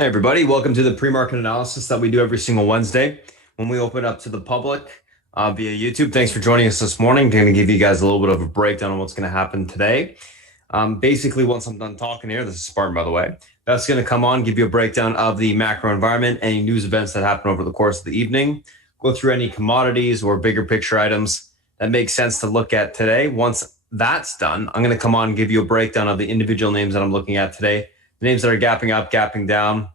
Hey everybody, welcome to the pre-market analysis that we do every single Wednesday when we open up to the public via YouTube. Thanks for joining us this morning. I'm going to give you guys a little bit of a breakdown on what's going to happen today. Basically, once I'm done talking here, this is Spartan, by the way, that's going to come on, give you a breakdown of the macro environment, any news events that happen over the course of the evening, go through any commodities or bigger picture items that make sense to look at today. Once that's done, I'm going to come on and give you a breakdown of the individual names that I'm looking at today. The names that are gapping up, gapping down,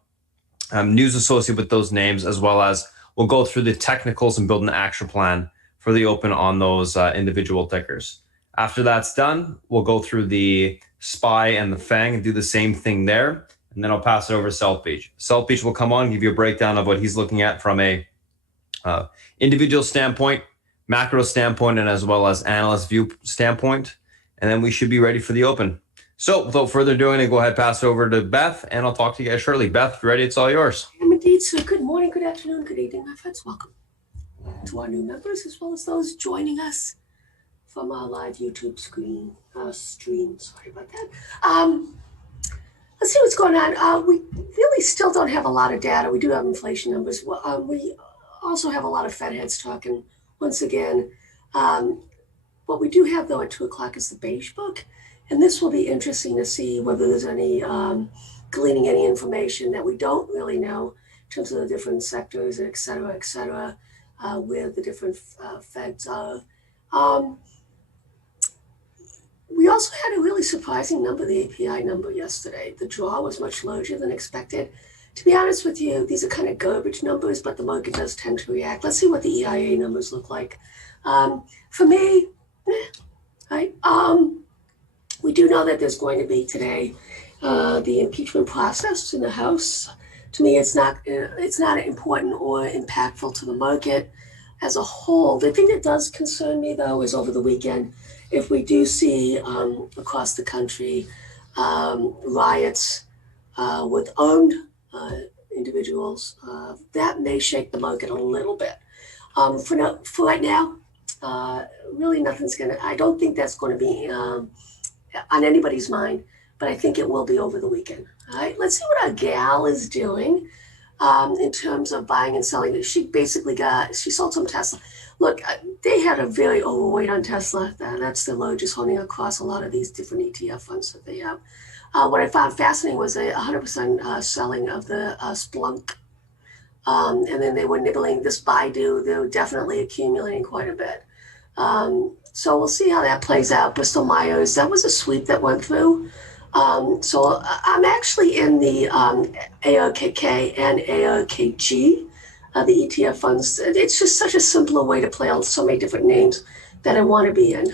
news associated with those names, as well as we'll go through the technicals and build an action plan for the open on those individual tickers. After that's done, we'll go through the SPY and the FANG and do the same thing there. And then I'll pass it over to South Beach. South Beach will come on, give you a breakdown of what he's looking at from a individual standpoint, macro standpoint, and as well as analyst view standpoint. And then we should be ready for the open. So without further ado, I'm going to go ahead and pass it over to Beth, and I'll talk to you guys shortly. Beth, if you're ready, it's all yours. I am indeed, sir. Good morning, good afternoon, good evening, my friends. Welcome to our new members, as well as those joining us from our live YouTube stream. Sorry about that. Let's see what's going on. We really still don't have a lot of data. We do have inflation numbers. We also have a lot of Fed heads talking once again. What we do have, though, at 2 o'clock is the beige book. And this will be interesting to see whether there's any gleaning any information that we don't really know in terms of the different sectors, et cetera, where the different feds are. We also had a really surprising number, the API number yesterday. The draw was much larger than expected. To be honest with you, these are kind of garbage numbers, but the market does tend to react. Let's see what the EIA numbers look like. For me, right? We do know that there's going to be today the impeachment process in the House. To me, it's not important or impactful to the market as a whole. The thing that does concern me, though, is over the weekend, if we do see across the country riots with armed individuals, that may shake the market a little bit. For right now, really nothing's going to, I don't think that's going to be on anybody's mind, but I think it will be over the weekend. All right, let's see what our gal is doing in terms of buying and selling. She basically she sold some Tesla. Look, they had a very overweight on Tesla. That's the largest holding across a lot of these different ETF funds that they have. What I found fascinating was a 100% selling of the Splunk. And then they were nibbling this Baidu. They were definitely accumulating quite a bit. So we'll see how that plays out. Bristol Myers, that was a sweep that went through. So I'm actually in the ARKK and ARKG, the ETF funds. It's just such a simpler way to play on so many different names that I want to be in.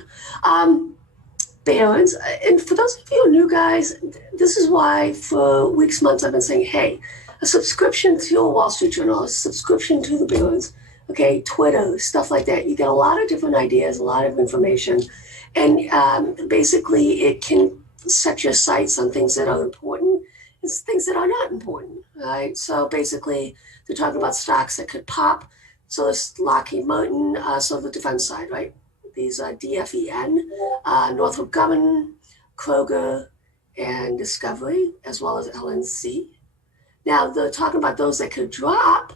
Barons, and for those of you new guys, this is why for weeks, months, I've been saying, hey, a subscription to a Wall Street Journal, a subscription to the Barons, okay, Twitter, stuff like that. You get a lot of different ideas, a lot of information, and basically it can set your sights on things that are important and things that are not important, right? So basically, they're talking about stocks that could pop. So it's Lockheed Martin, so the defense side, right? These are DFEN, Northrop Grumman, Kroger, and Discovery, as well as LNC. Now, they're talking about those that could drop.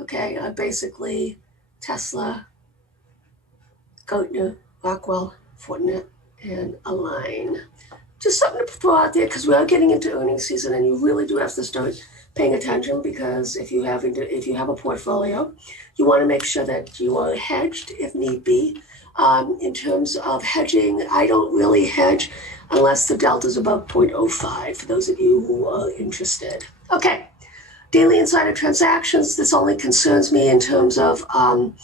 Okay, basically Tesla, Gartner, Rockwell, Fortinet, and Align. Just something to throw out there because we are getting into earnings season, and you really do have to start paying attention because if you have a portfolio, you want to make sure that you are hedged if need be. In terms of hedging, I don't really hedge unless the delta is above 0.05 for those of you who are interested. Okay. Daily insider transactions, this only concerns me in terms of on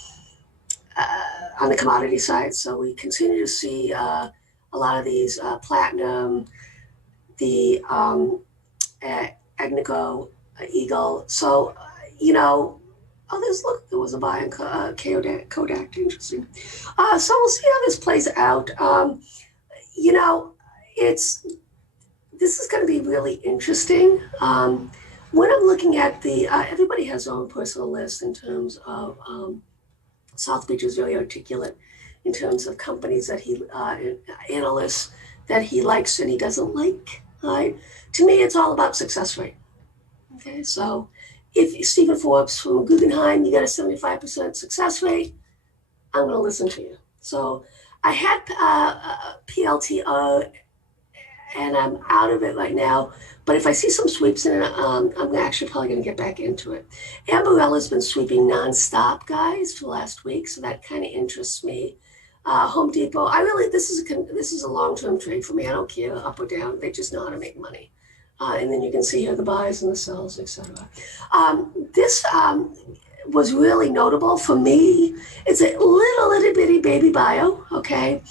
the commodity side. So we continue to see a lot of these platinum, the Agnico, Eagle. So, there was a buy in Kodak, interesting. So we'll see how this plays out. This is going to be really interesting. When I'm looking at everybody has their own personal list in terms of South Beach is very articulate in terms of companies that he, analysts that he likes and he doesn't like. Right? To me, it's all about success rate. Okay, so if Stephen Forbes from Guggenheim, you got a 75% success rate, I'm going to listen to you. So I had PLTO and I'm out of it right now. But if I see some sweeps in it, I'm actually probably going to get back into it. Ambarella's been sweeping nonstop, guys, for the last week, so that kind of interests me. Home Depot, this is a long-term trade for me. I don't care up or down. They just know how to make money. And then you can see here the buys and the sells, etc. This was really notable for me. It's a little bitty baby bio, okay?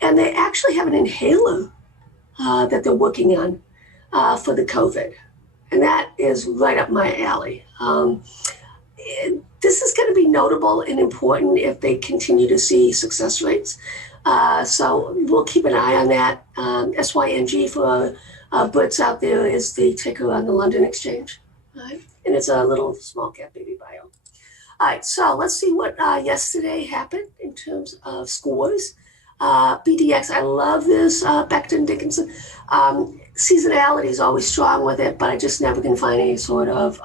And they actually have an inhaler that they're working on for the COVID. And that is right up my alley. This is going to be notable and important if they continue to see success rates. So we'll keep an eye on that. SYNG for Brits out there is the ticker on the London Exchange. Right? And it's a little small cap baby bio. All right, so let's see what yesterday happened in terms of scores. BDX, I love this, Becton Dickinson. Seasonality is always strong with it, but I just never can find any sort of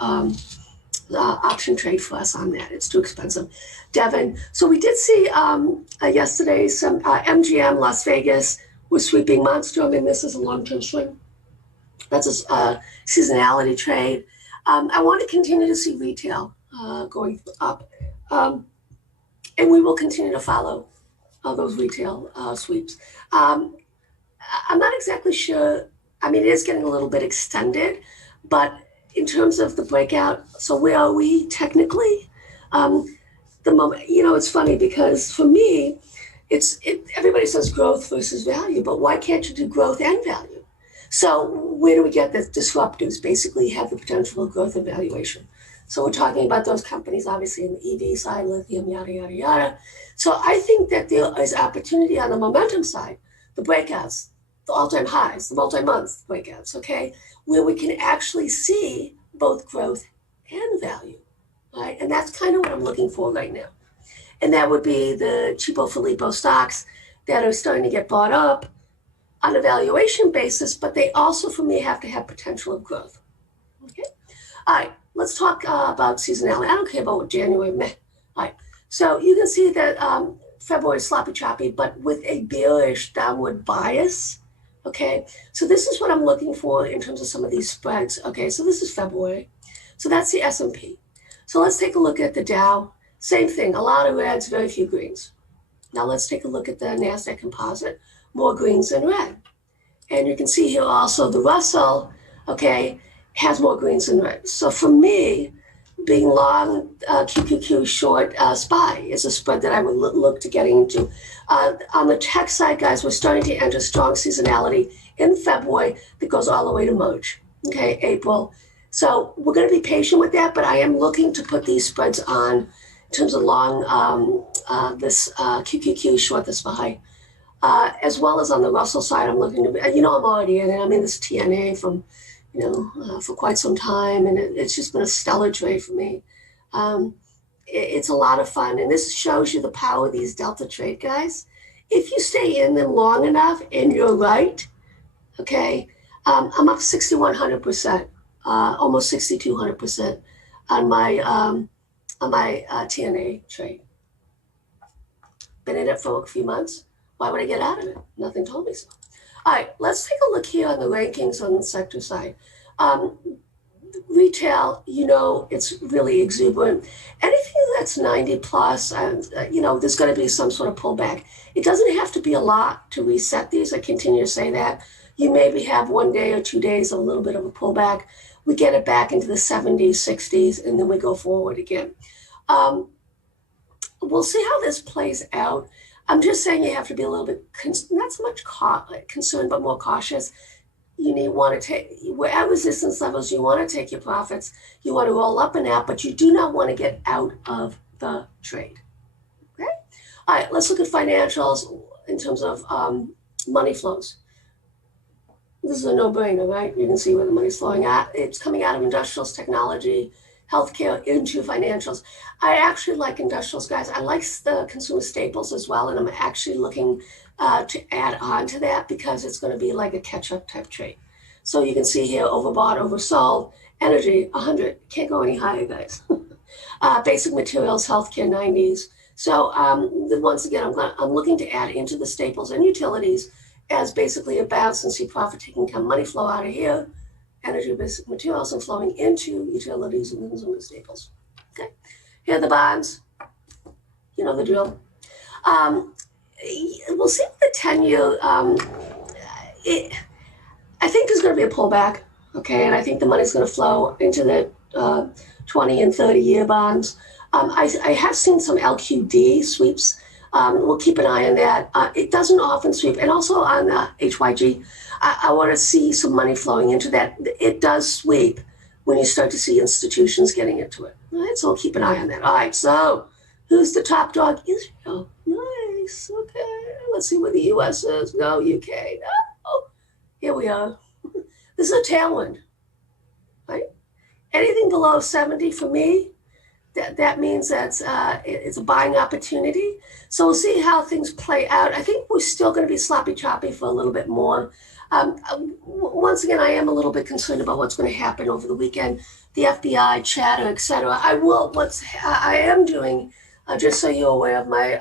option trade for us on that. It's too expensive. Devon. So we did see yesterday some MGM Las Vegas was sweeping Monstrum, and this is a long-term swing. That's a seasonality trade. I want to continue to see retail going up, and we will continue to follow those retail sweeps. I'm not exactly sure. I mean, it is getting a little bit extended, but in terms of the breakout, so where are we technically? The moment, it's funny because for me, everybody says growth versus value, but why can't you do growth and value? So where do we get the disruptors basically have the potential of growth and valuation? So we're talking about those companies, obviously, in the EV side, lithium, yada, yada, yada. So I think that there is opportunity on the momentum side, the breakouts, the all-time highs, the multi-month breakouts, okay, where we can actually see both growth and value, right? And that's kind of what I'm looking for right now. And that would be the cheapo Filippo stocks that are starting to get bought up on a valuation basis, but they also, for me, have to have potential of growth, okay? All right, let's talk about seasonality. I don't care about what January, meh. All right, so you can see that February is sloppy choppy, but with a bearish downward bias. Okay, so this is what I'm looking for in terms of some of these spreads. Okay, so this is February. So that's the S&P. So let's take a look at the Dow. Same thing, a lot of reds, very few greens. Now let's take a look at the NASDAQ composite. More greens than red. And you can see here also the Russell, okay, has more greens than red. So for me, being long QQQ, short SPY is a spread that I would look to getting into. On the tech side, guys, we're starting to enter strong seasonality in February that goes all the way to March, okay, April. So we're going to be patient with that, but I am looking to put these spreads on in terms of long, this QQQ, short the SPY. As well as on the Russell side, I'm looking to, I'm already in it. I'm in this TNA from, for quite some time, and it's just been a stellar trade for me. It's a lot of fun, and this shows you the power of these Delta trade guys. If you stay in them long enough, and you're right, okay, I'm up 6,100%, almost 6,200% on my TNA trade. Been in it for a few months. Why would I get out of it? Nothing told me so. All right, let's take a look here on the rankings on the sector side. Retail, it's really exuberant. Anything that's 90 plus, there's going to be some sort of pullback. It doesn't have to be a lot to reset these. I continue to say that. You maybe have 1 day or 2 days of a little bit of a pullback. We get it back into the 70s, 60s, and then we go forward again. We'll see how this plays out. I'm just saying you have to be a little bit, not so much concerned, but more cautious. We're at resistance levels. You want to take your profits. You want to roll up and out, but you do not want to get out of the trade. Okay? All right, let's look at financials in terms of money flows. This is a no-brainer, right? You can see where the money's flowing at. It's coming out of industrials, technology, healthcare into financials. I actually like industrials, guys. I like the consumer staples as well, and I'm actually looking to add on to that because it's going to be like a catch-up type trade. So you can see here overbought, oversold, Energy, 100. Can't go any higher, guys. Basic materials, healthcare, 90s. So once again, I'm looking to add into the staples and utilities as basically a bounce and see profit taking come money flow out of here, energy, basic materials, and flowing into utilities and consumer staples. Okay, here are the bonds. You know the drill. We'll see what the 10-year. I think there's going to be a pullback. Okay, and I think the money's going to flow into the 20 and 30-year bonds. I have seen some LQD sweeps. We'll keep an eye on that. It doesn't often sweep. And also on HYG, I want to see some money flowing into that. It does sweep when you start to see institutions getting into it. All right, so we'll keep an eye on that. All right, so who's the top dog? Israel. Nice. Okay, let's see where the U.S. is. No, UK. No. Here we are. This is a tailwind, right? Anything below 70 for me, that means it's a buying opportunity. So we'll see how things play out. I think we're still going to be sloppy choppy for a little bit more. Once again, I am a little bit concerned about what's going to happen over the weekend. The FBI, chatter, etc. I am doing, just so you're aware of my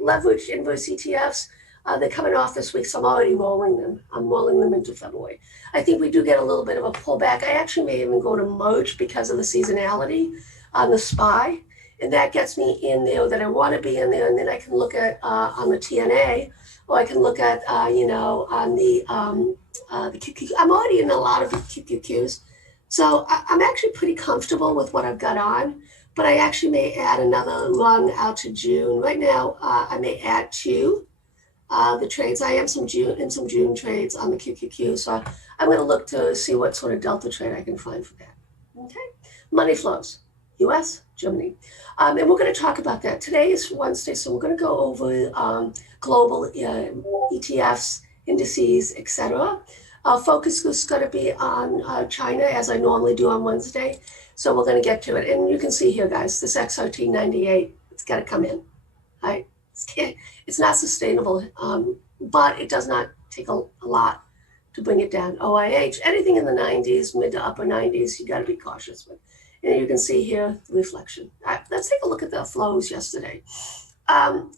leveraged inverse ETFs. They're coming off this week, so I'm already rolling them. I'm rolling them into February. I think we do get a little bit of a pullback. I actually may even go to merge because of the seasonality on the SPY, and that gets me in there that I want to be in there, and then I can look at on the TNA, or I can look at on the QQQ. I'm already in a lot of QQQs, so I'm actually pretty comfortable with what I've got on. But I actually may add another run out to June. Right now, I may add two. The trades, I am in some June trades on the QQQ, so I'm going to look to see what sort of delta trade I can find for that. Okay, money flows, U.S., Germany, and we're going to talk about that. Today is Wednesday, so we're going to go over global ETFs, indices, etc. Focus is going to be on China, as I normally do on Wednesday, so we're going to get to it. And you can see here, guys, this XRT 98, it's got to come in, right? It's not sustainable, but it does not take a lot to bring it down. OIH, anything in the 90s, mid to upper 90s, you got to be cautious with. And you can see here the reflection. All right, let's take a look at the flows yesterday.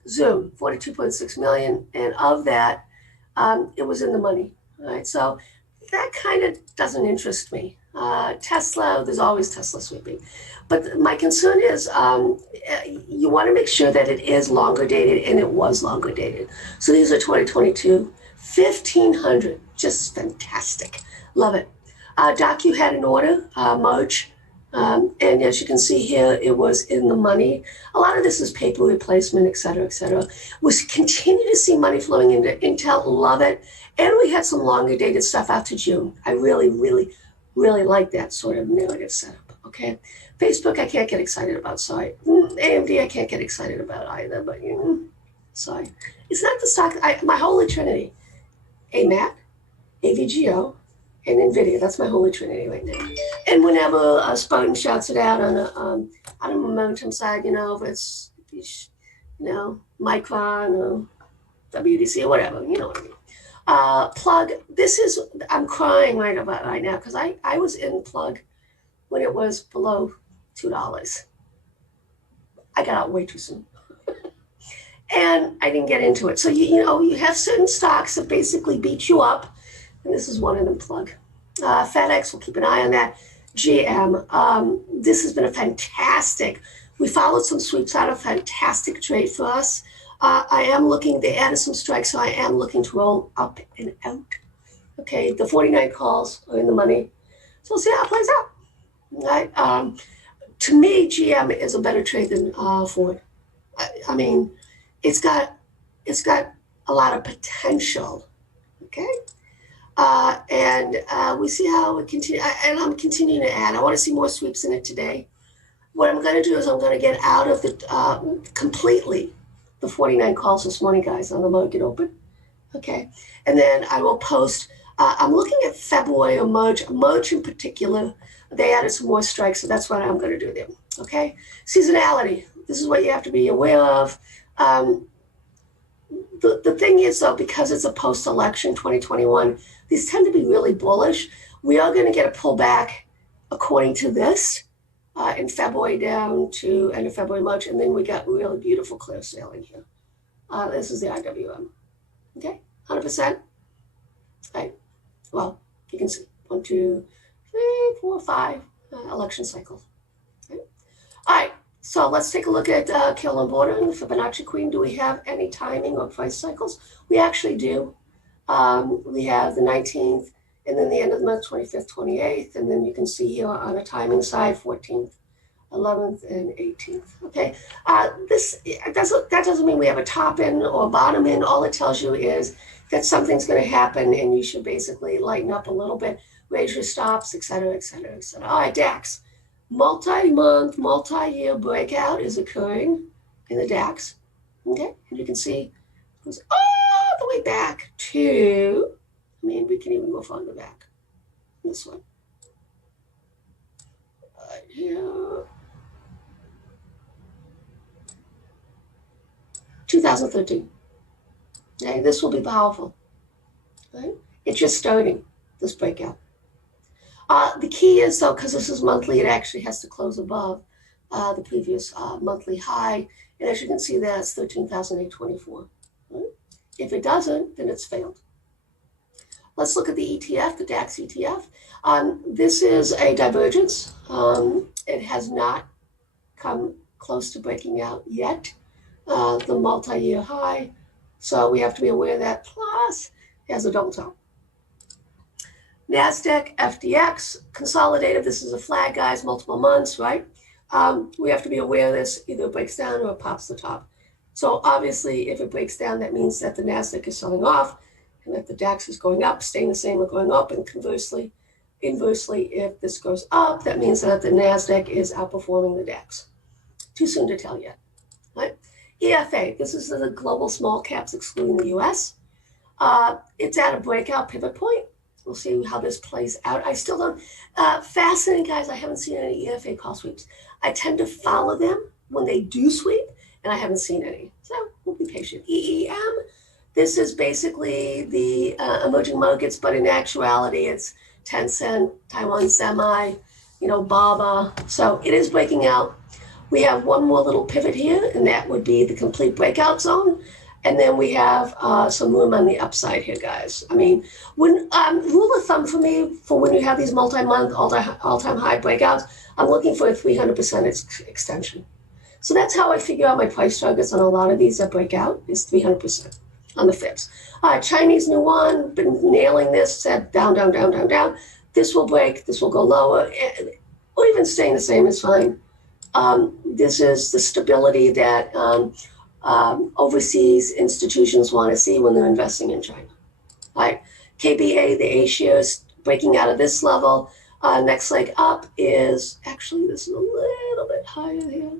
Zoom, 42.6 million, and of that, it was in the money. All right, so that kind of doesn't interest me. Tesla, there's always Tesla sweeping. But my concern is you want to make sure that it is longer dated, and it was longer dated. So these are 2022, 1,500, just fantastic. Love it. Docu had an order, March, and as you can see here, it was in the money. A lot of this is paper replacement, et cetera, et cetera. We continue to see money flowing into Intel, love it. And we had some longer dated stuff out to June. I really, really, really like that sort of narrative setup, okay? Facebook, I can't get excited about, sorry. AMD, I can't get excited about either, but sorry. It's not the stock, my holy trinity. AMAT, AVGO, and NVIDIA, that's my holy trinity right now. And whenever Spartan shouts it out on a momentum side, if it's, Micron or WDC or whatever, you know what I mean. Plug, I'm crying right now because I was in Plug when it was below $2. I got out way too soon. And I didn't get into it. So, you have certain stocks that basically beat you up. And this is one of them, Plug. FedEx, we'll keep an eye on that. GM, this has been a fantastic, we followed some sweeps out, a fantastic trade for us. I am looking, they added some strikes, so I am looking to roll up and out. Okay, the 49 calls are in the money. So we'll see how it plays out. Right? To me, GM is a better trade than Ford. I mean, it's got a lot of potential. Okay, and we see how it continues. And I'm continuing to add. I want to see more sweeps in it today. What I'm going to do is I'm going to get out of the completely the 49 calls this morning, guys, on the market open. Okay, and then I will post. I'm looking at February or March. March in particular, they added some more strikes, so that's what I'm going to do there. Okay, seasonality. This is what you have to be aware of. The thing is, though, because it's a post-election 2021, these tend to be really bullish. We are going to get a pullback according to this, in February down to end of February, March, and then we got really beautiful clear sailing here. This is the IWM. Okay, 100%. Right. Well, you can see 1, 2, 3, 4, 5 election cycles. Okay. All right. So let's take a look at Kill and Border and the Fibonacci Queen. Do we have any timing or price cycles? We actually do. We have the 19th, and then the end of the month, 25th, 28th, and then you can see here on a timing side, 14th, 11th, and 18th. Okay, that doesn't mean we have a top in or bottom in. All it tells you is that something's going to happen, and you should basically lighten up a little bit, raise your stops, et cetera, et cetera, et cetera. All right, DAX. Multi-month, multi-year breakout is occurring in the DAX. Okay, and you can see it goes all the way back to, I mean, we can even go farther back. This one. Right here. 2013. Okay, this will be powerful. Right? It's just starting, this breakout. The key is, though, because this is monthly, it actually has to close above the previous monthly high. And as you can see, that's 13,824. Right? If it doesn't, then it's failed. Let's look at the ETF, the DAX ETF. This is a divergence. It has not come close to breaking out yet, the multi-year high. So we have to be aware of that. Plus, it has a double top. NASDAQ, FDX, consolidated. This is a flag, guys, multiple months, right? We have to be aware of this. Either it breaks down or it pops the top. So obviously, if it breaks down, that means that the NASDAQ is selling off and that the DAX is going up, staying the same or going up. And conversely, inversely, if this goes up, that means that the NASDAQ is outperforming the DAX. Too soon to tell yet, right? EFA, this is the global small caps excluding the US. It's at a breakout pivot point. We'll see how this plays out. I still don't, fascinating guys, I haven't seen any EFA call sweeps. I tend to follow them when they do sweep, and I haven't seen any. So we'll be patient. EEM, this is basically the emerging markets, but in actuality, it's Tencent, Taiwan Semi, BABA. So it is breaking out. We have one more little pivot here, and that would be the complete breakout zone. And then we have some room on the upside here, guys. I mean, when rule of thumb for me for when you have these multi-month, all-time high breakouts, I'm looking for a 300% extension. So that's how I figure out my price targets on a lot of these that break out is 300% on the fibs. Chinese new one, been nailing this, said down, down, down, down, down. This will break, this will go lower, or even staying the same is fine. This is the stability that overseas institutions want to see when they're investing in China. All right, KBA, the A-shares breaking out of this level. Next leg up is, actually this is a little bit higher here.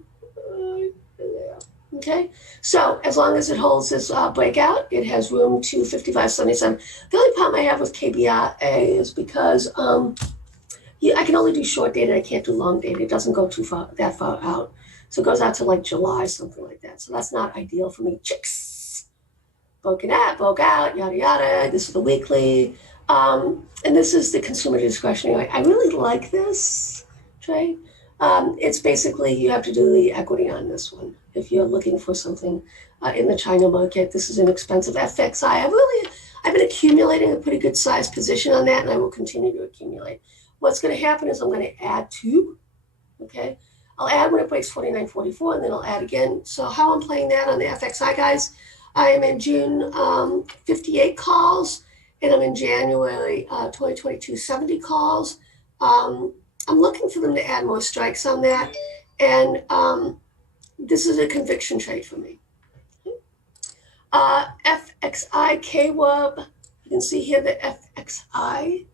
Okay, so as long as it holds this breakout, it has room to 55.77. The only problem I have with KBA is because I can only do short dated, I can't do long dated. It doesn't go that far out. So it goes out to like July, something like that. So that's not ideal for me. Chicks, broken out, broke out, yada, yada. This is the weekly. And this is the consumer discretionary. I really like this trade. It's basically, you have to do the equity on this one. If you're looking for something in the China market, this is an expensive FXI. I've been accumulating a pretty good sized position on that, and I will continue to accumulate. What's going to happen is I'm going to add two, okay? I'll add when it breaks 49.44, and then I'll add again. So how I'm playing that on the FXI, guys, I am in June 58 calls, and I'm in January 2022 70 calls. I'm looking for them to add more strikes on that, and this is a conviction trade for me. FXI, KWEB, you can see here the FXI,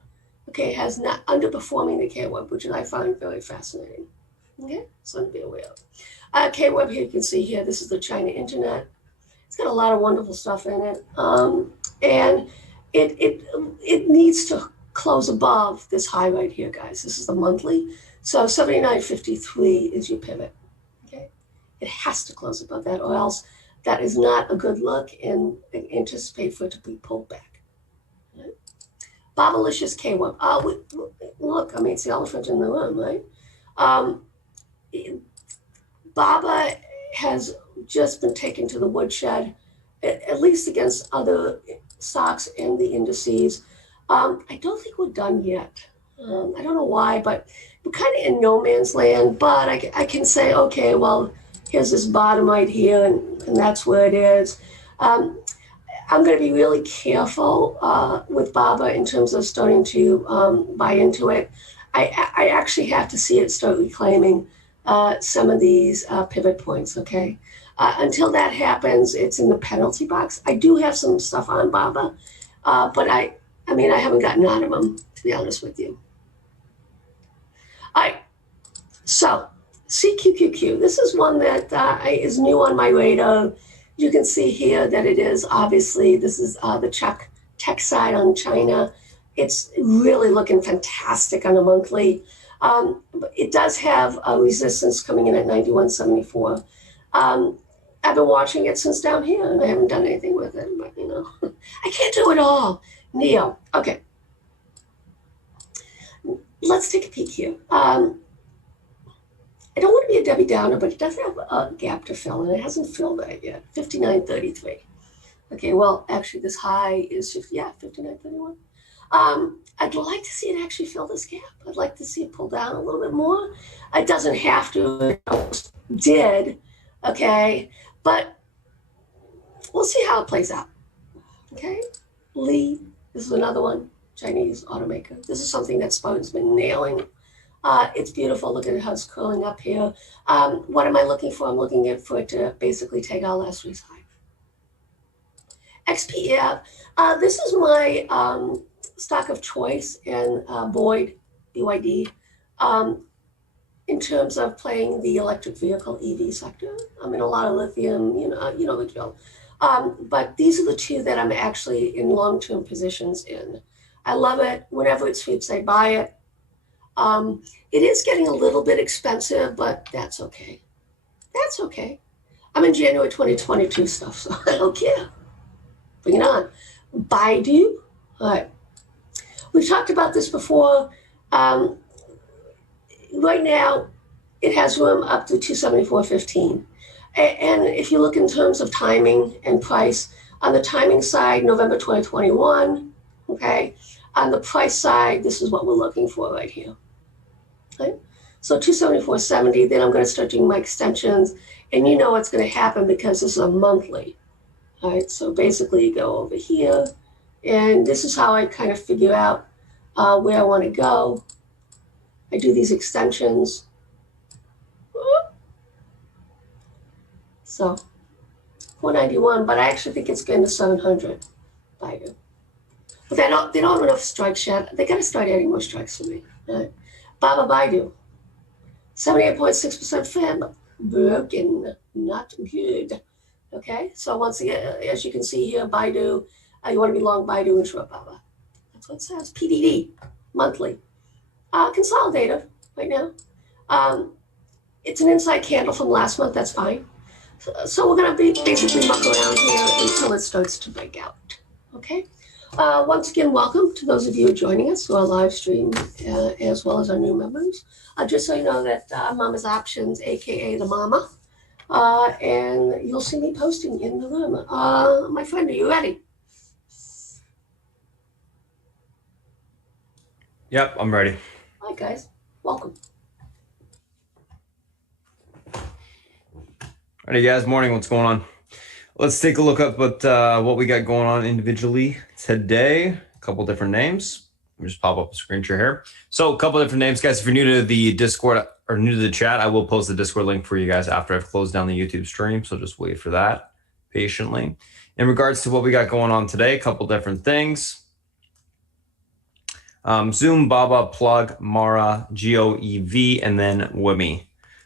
okay, has not underperforming the KWEB, which I find very fascinating. Okay, something to be aware of. KWEB here, you can see here, this is the China internet. It's got a lot of wonderful stuff in it. And it needs to close above this high right here, guys. This is the monthly. So 79.53 is your pivot. Okay, it has to close above that, or else that is not a good look, and anticipate for it to be pulled back. Bobalicious K-Web. Look, I mean, it's the elephant in the room, right? Baba has just been taken to the woodshed, at least against other stocks and the indices. I don't think we're done yet. I don't know why, but we're kind of in no man's land. But I can say, okay, well, here's this bottom right here, and that's where it is. I'm going to be really careful with Baba in terms of starting to buy into it. I actually have to see it start reclaiming some of these pivot points, okay? Until that happens, it's in the penalty box. I do have some stuff on Baba, but I mean, I haven't gotten out of them, to be honest with you. All right, so CQQQ. This is one that is new on my radar. You can see here that it is, obviously, this is the tech side on China. It's really looking fantastic on a monthly. It does have a resistance coming in at 91.74. I've been watching it since down here, and I haven't done anything with it, but you know, I can't do it all. Neo, okay. Let's take a peek here. I don't want to be a Debbie Downer, but it does have a gap to fill, and it hasn't filled that yet. 59.33. Okay, well, actually, this high is 59.31. I'd like to see it actually fill this gap. I'd like to see it pull down a little bit more. It doesn't have to. It almost did, okay? But we'll see how it plays out, okay? Lee, this is another one, Chinese automaker. This is something that Spartan's been nailing. It's beautiful. Look at how it's curling up here. What am I looking for? I'm looking for it to basically take our last week's high. XPF, this is my stock of choice in Boyd, BYD, in terms of playing the electric vehicle EV sector. I'm in a lot of lithium, you know the drill. But these are the two that I'm actually in long-term positions in. I love it. Whenever it sweeps, I buy it. It is getting a little bit expensive, but that's okay. That's okay. I'm in January 2022 stuff, so I don't care. Bring it on. Baidu. All right. We've talked about this before. Right now, it has room up to 274.15. And if you look in terms of timing and price, on the timing side, November 2021, okay? On the price side, this is what we're looking for right here. Okay? So 274.70, then I'm going to start doing my extensions, and you know what's going to happen because this is a monthly. All right, so basically you go over here, and this is how I kind of figure out where I want to go. I do these extensions. So 491, but I actually think it's going to 700. Baidu. But they don't have enough strikes yet. They got to start adding more strikes for me. Right? Baba Baidu, 78.6% fib, broken, not good. Okay, so once again, as you can see here, Baidu, you want to be long Baidu and short Baba. That's what it says. PDD, monthly. Consolidative right now. It's an inside candle from last month. That's fine. So we're going to be basically muck around here until it starts to break out. Okay. Once again, welcome to those of you joining us through our live stream, as well as our new members. Just so you know that Mama's Options, aka the Mama, and you'll see me posting in the room. My friend, are you ready? Yep, I'm ready. Hi, guys. Welcome. Alrighty, guys. Morning. What's going on? Let's take a look up at what we got going on individually today. A couple different names. Let me just pop up a screen share here. So a couple different names, guys. If you're new to the Discord or new to the chat, I will post the Discord link for you guys after I've closed down the YouTube stream. So just wait for that patiently. In regards to what we got going on today, a couple different things. Zoom, Baba, Plug, Mara, GOEV, and then WIMI.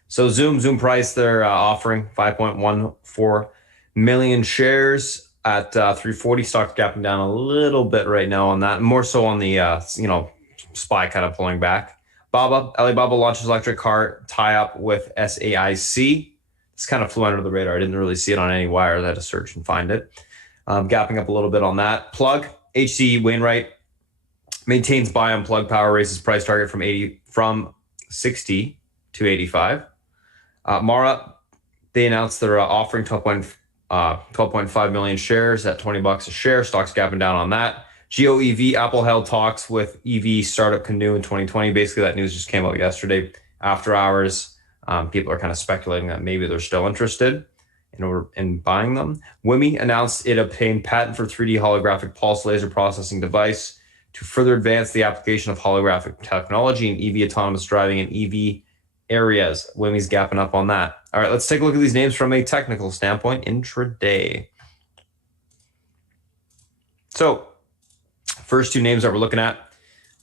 So Zoom price, they're offering 5.14 million shares at 340. Stock gapping down a little bit right now on that. More so on the SPY kind of pulling back. Baba, Alibaba launches electric car tie-up with SAIC. This kind of flew under the radar. I didn't really see it on any wires. I had to search and find it. Gapping up a little bit on that. Plug, HC Wainwright, Maintains buy on plug power, raises price target from 60 to 85. Mara, they announced they're offering 12.5 million shares at $20 a share. Stock's gapping down on that. GeoEV, Apple held talks with EV startup Canoe in 2020. Basically, that news just came out yesterday after hours. People are kind of speculating that maybe they're still interested in buying them. WIMI announced it obtained patent for 3D holographic pulse laser processing device to further advance the application of holographic technology in EV autonomous driving and EV areas. WIMI's gapping up on that. All right, let's take a look at these names from a technical standpoint intraday. So, first two names that we're looking at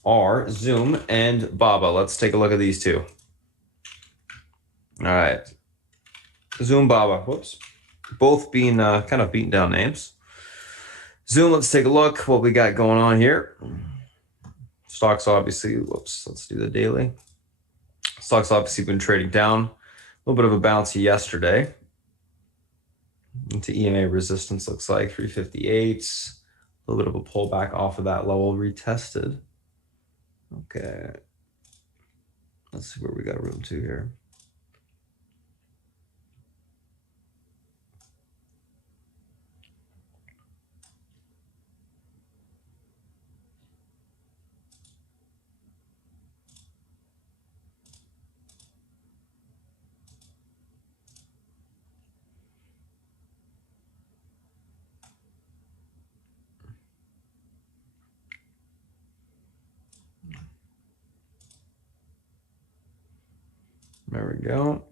are Zoom and Baba. Let's take a look at these two. All right. Zoom, Baba. Whoops. Both being kind of beaten down names. Zoom, let's take a look what we got going on here. Stocks obviously, whoops, let's do the daily. Stocks obviously been trading down. A little bit of a bounce yesterday. Into EMA resistance looks like 358. A little bit of a pullback off of that level retested. Okay. Let's see where we got room to here. There we go.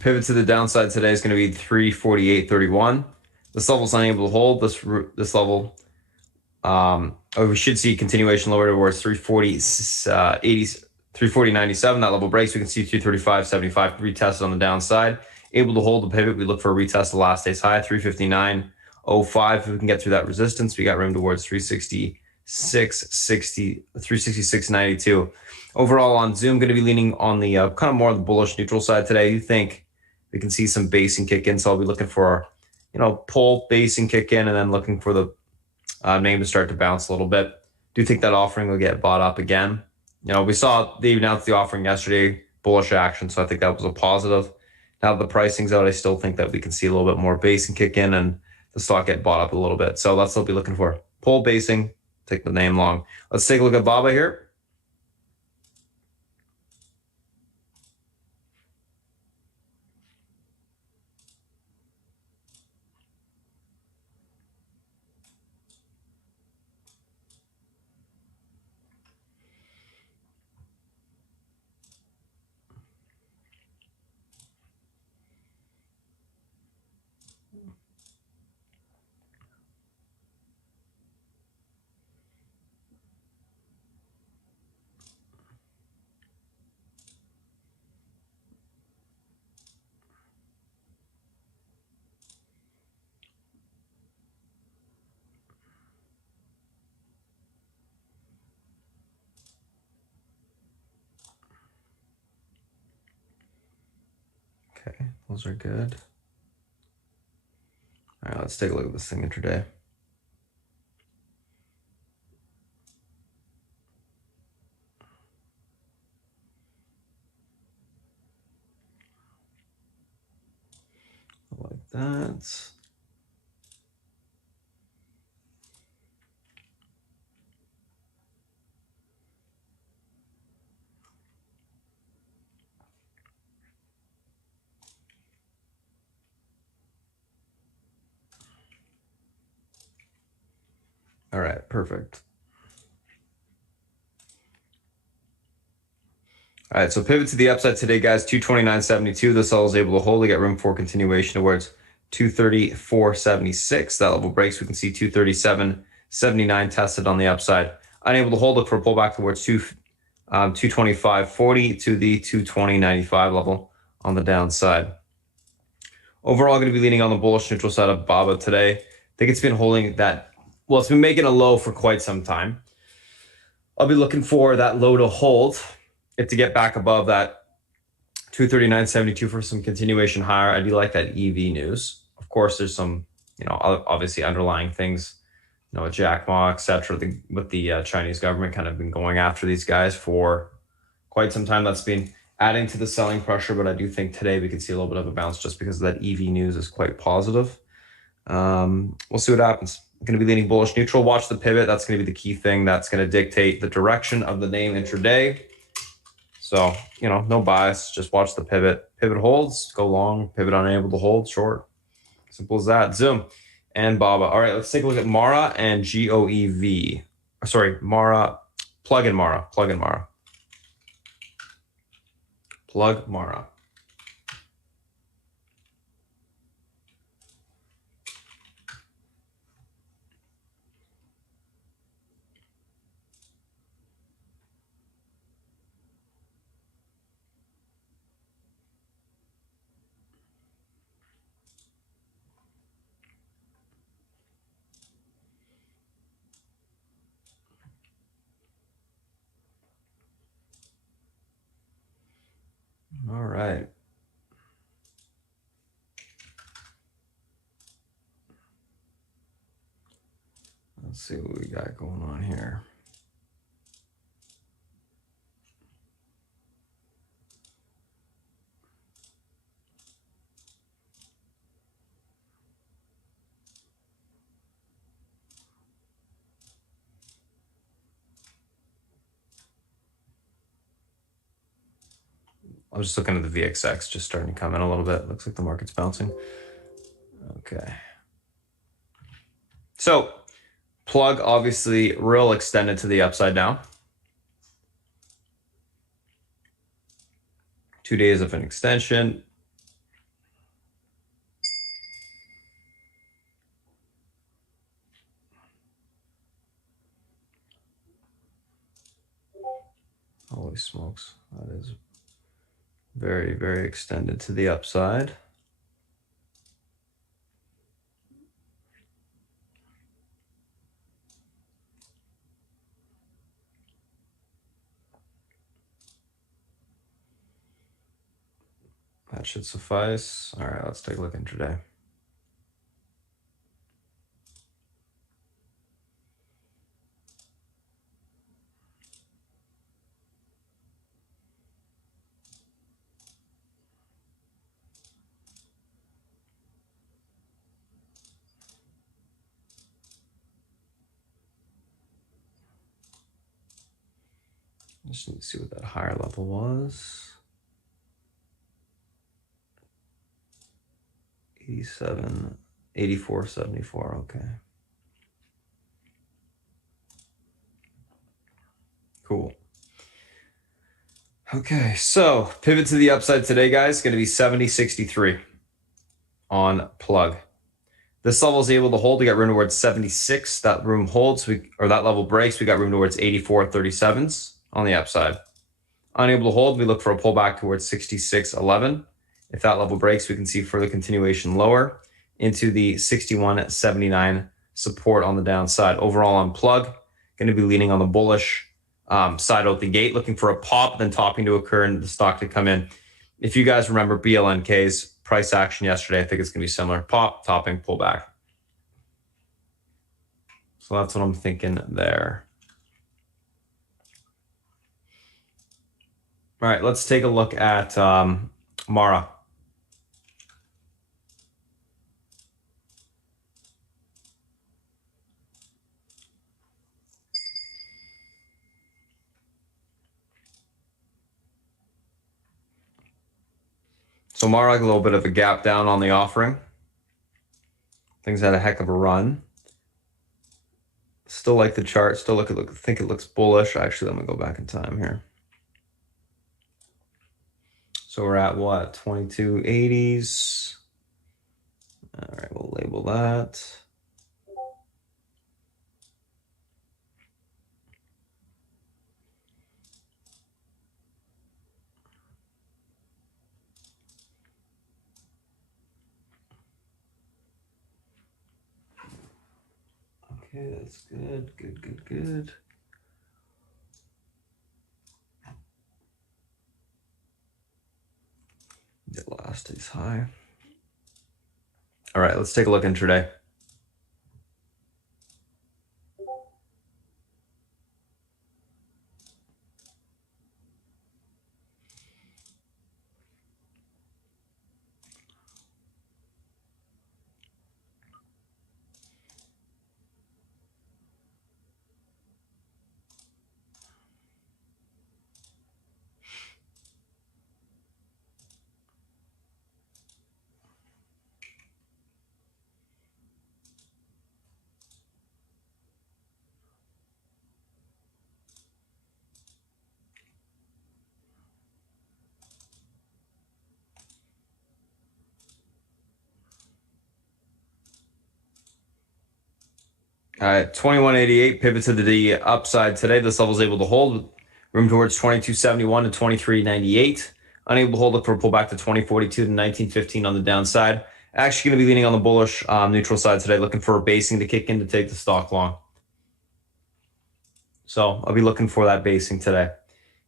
Pivot to the downside today is going to be 348.31. This level's unable to hold. This level, we should see continuation lower towards 340.97. That level breaks. We can see 235.75 retested on the downside. Able to hold the pivot. We look for a retest of last day's high, 359.05. If we can get through that resistance, we got room towards 366.92. Overall on Zoom, going to be leaning on the kind of more of the bullish neutral side today. You think we can see some basing kick in, so I'll be looking for, pull, basing kick in, and then looking for the name to start to bounce a little bit. Do think that offering will get bought up again. We saw they announced the offering yesterday, bullish action, so I think that was a positive. Now that the pricing's out, I still think that we can see a little bit more basing kick in and the stock get bought up a little bit. So that's what I'll be looking for. Pull, basing, take the name long. Let's take a look at Baba here. Okay, those are good. All right, let's take a look at this thing intraday. Like that. All right, perfect. All right, so pivot to the upside today, guys. 229.72. This level is able to hold. We get room for continuation towards 234.76. That level breaks. We can see 237.79 tested on the upside. Unable to hold. Look for a pullback towards 225.40 to the 220.95 level on the downside. Overall, going to be leaning on the bullish neutral side of Baba today. I think it's been holding that. Well, it's been making a low for quite some time. I'll be looking for that low to hold. If to get back above that 239.72 for some continuation higher, I do like that EV news, of course, there's some, obviously underlying things, with Jack Ma, etc. With the Chinese government kind of been going after these guys for quite some time. That's been adding to the selling pressure, but I do think today we could see a little bit of a bounce just because that EV news is quite positive. We'll see what happens. I'm going to be leaning bullish neutral. Watch the pivot. That's going to be the key thing that's going to dictate the direction of the name intraday. So, no bias. Just watch the pivot. Pivot holds, go long. Pivot unable to hold, short. Simple as that. Zoom and Baba. All right, let's take a look at Mara and GOEV. Sorry, Mara. Plug in Mara. Plug Mara. All right. Let's see what we got going on here. I was just looking at the VXX, just starting to come in a little bit. Looks like the market's bouncing. Okay. So, plug obviously real extended to the upside now. 2 days of an extension. Holy smokes. That is very, very extended to the upside. That should suffice. All right, let's take a look intraday. Just need to see what that higher level was. 87, 84.74. Okay. Cool. Okay, so pivot to the upside today, guys. Going to be 70.63 on plug. This level is able to hold. We got room towards 76. That room holds, or that level breaks. We got room towards 84.37s on the upside. Unable to hold, we look for a pullback towards 66.11. If that level breaks, we can see further continuation lower into the 61.79 support on the downside. Overall on plug, going to be leaning on the bullish side out the gate, looking for a pop, then topping to occur and the stock to come in. If you guys remember BLNK's price action yesterday, I think it's going to be similar. Pop, topping, pullback. So that's what I'm thinking there. All right, let's take a look at Mara. So Mara, a little bit of a gap down on the offering. Things had a heck of a run. Still like the chart. Still think it looks bullish. Actually, let me go back in time here. So we're at what? 2280s. All right, we'll label that. Okay, that's good. Good. Get last day's high. All right, let's take a look intraday. All right, 2188 pivot to the upside today. This level is able to hold. Room towards 2271 to 2398. Unable to hold, look for a pullback to 2042 to 1915 on the downside. Actually going to be leaning on the bullish neutral side today, looking for a basing to kick in to take the stock long. So I'll be looking for that basing today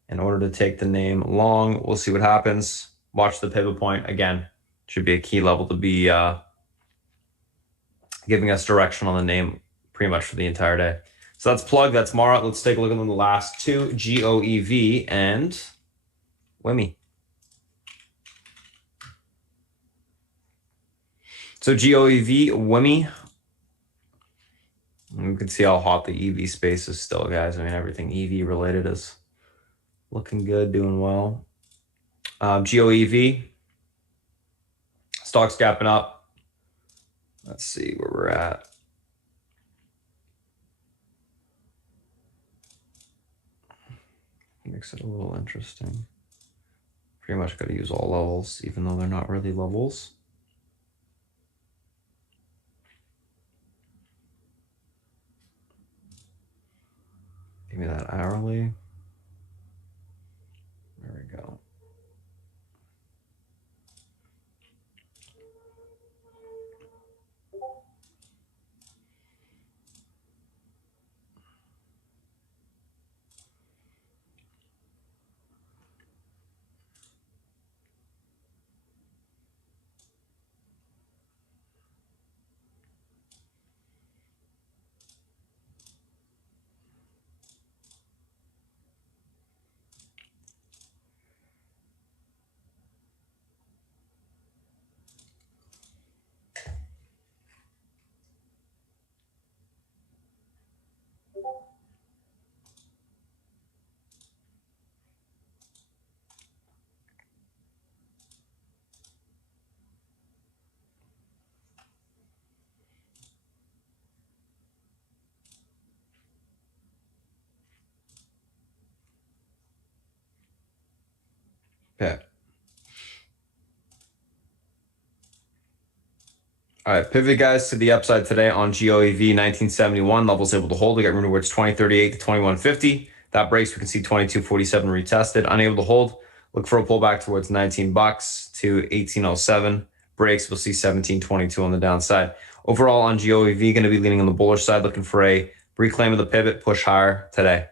in order to take the name long. We'll see what happens. Watch the pivot point. Again, should be a key level to be giving us direction on the name pretty much for the entire day. So that's plug, that's Mara. Let's take a look at the last two, GOEV and WIMI. So GOEV, WIMI. You can see how hot the EV space is still, guys. I mean, everything EV related is looking good, doing well. GOEV, stock's gapping up. Let's see where we're at. Makes it a little interesting. Pretty much got to use all levels, even though they're not really levels. Give me that hourly. There we go. Okay. All right, pivot, guys, to the upside today on GOEV 1971. Levels able to hold. We got room towards 2038 to 2150. That breaks. We can see 2247 retested. Unable to hold. Look for a pullback towards 19 bucks to 1807. Breaks. We'll see 1722 on the downside. Overall on GOEV, going to be leaning on the bullish side, looking for a reclaim of the pivot, push higher today.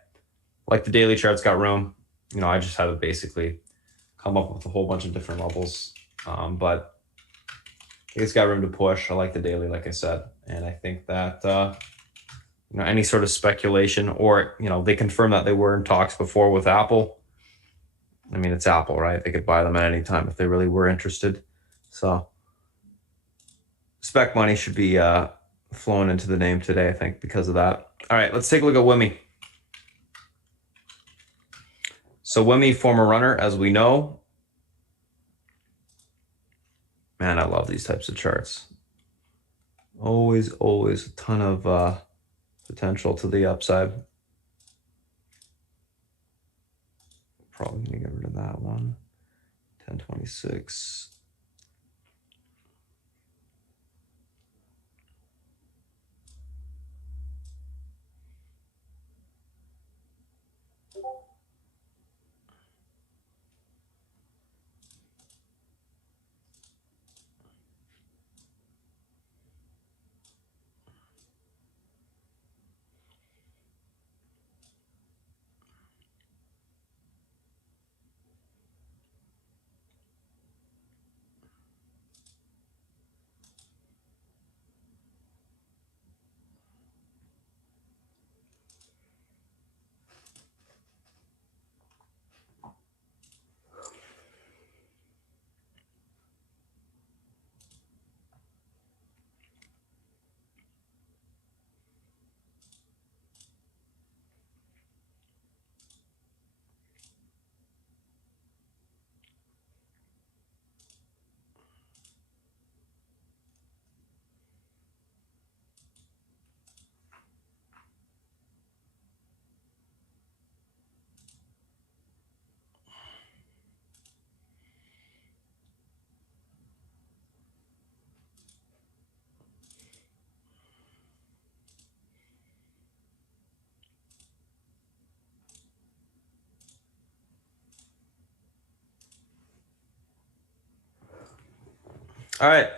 Like the daily chart's got room. You know, I just had to basically come up with a whole bunch of different levels, but it's got room to push. I like the daily, like I said, and I think that you know, any sort of speculation, or you know, they confirmed that they were in talks before with Apple. I mean, it's Apple, right? They could buy them at any time if they really were interested. So spec money should be flowing into the name today, I think, because of that. All right, let's take a look at WIMI. So WIMI, former runner, as we know. Man, I love these types of charts. Always a ton of potential to the upside. Probably gonna get rid of that one. 1026. All right.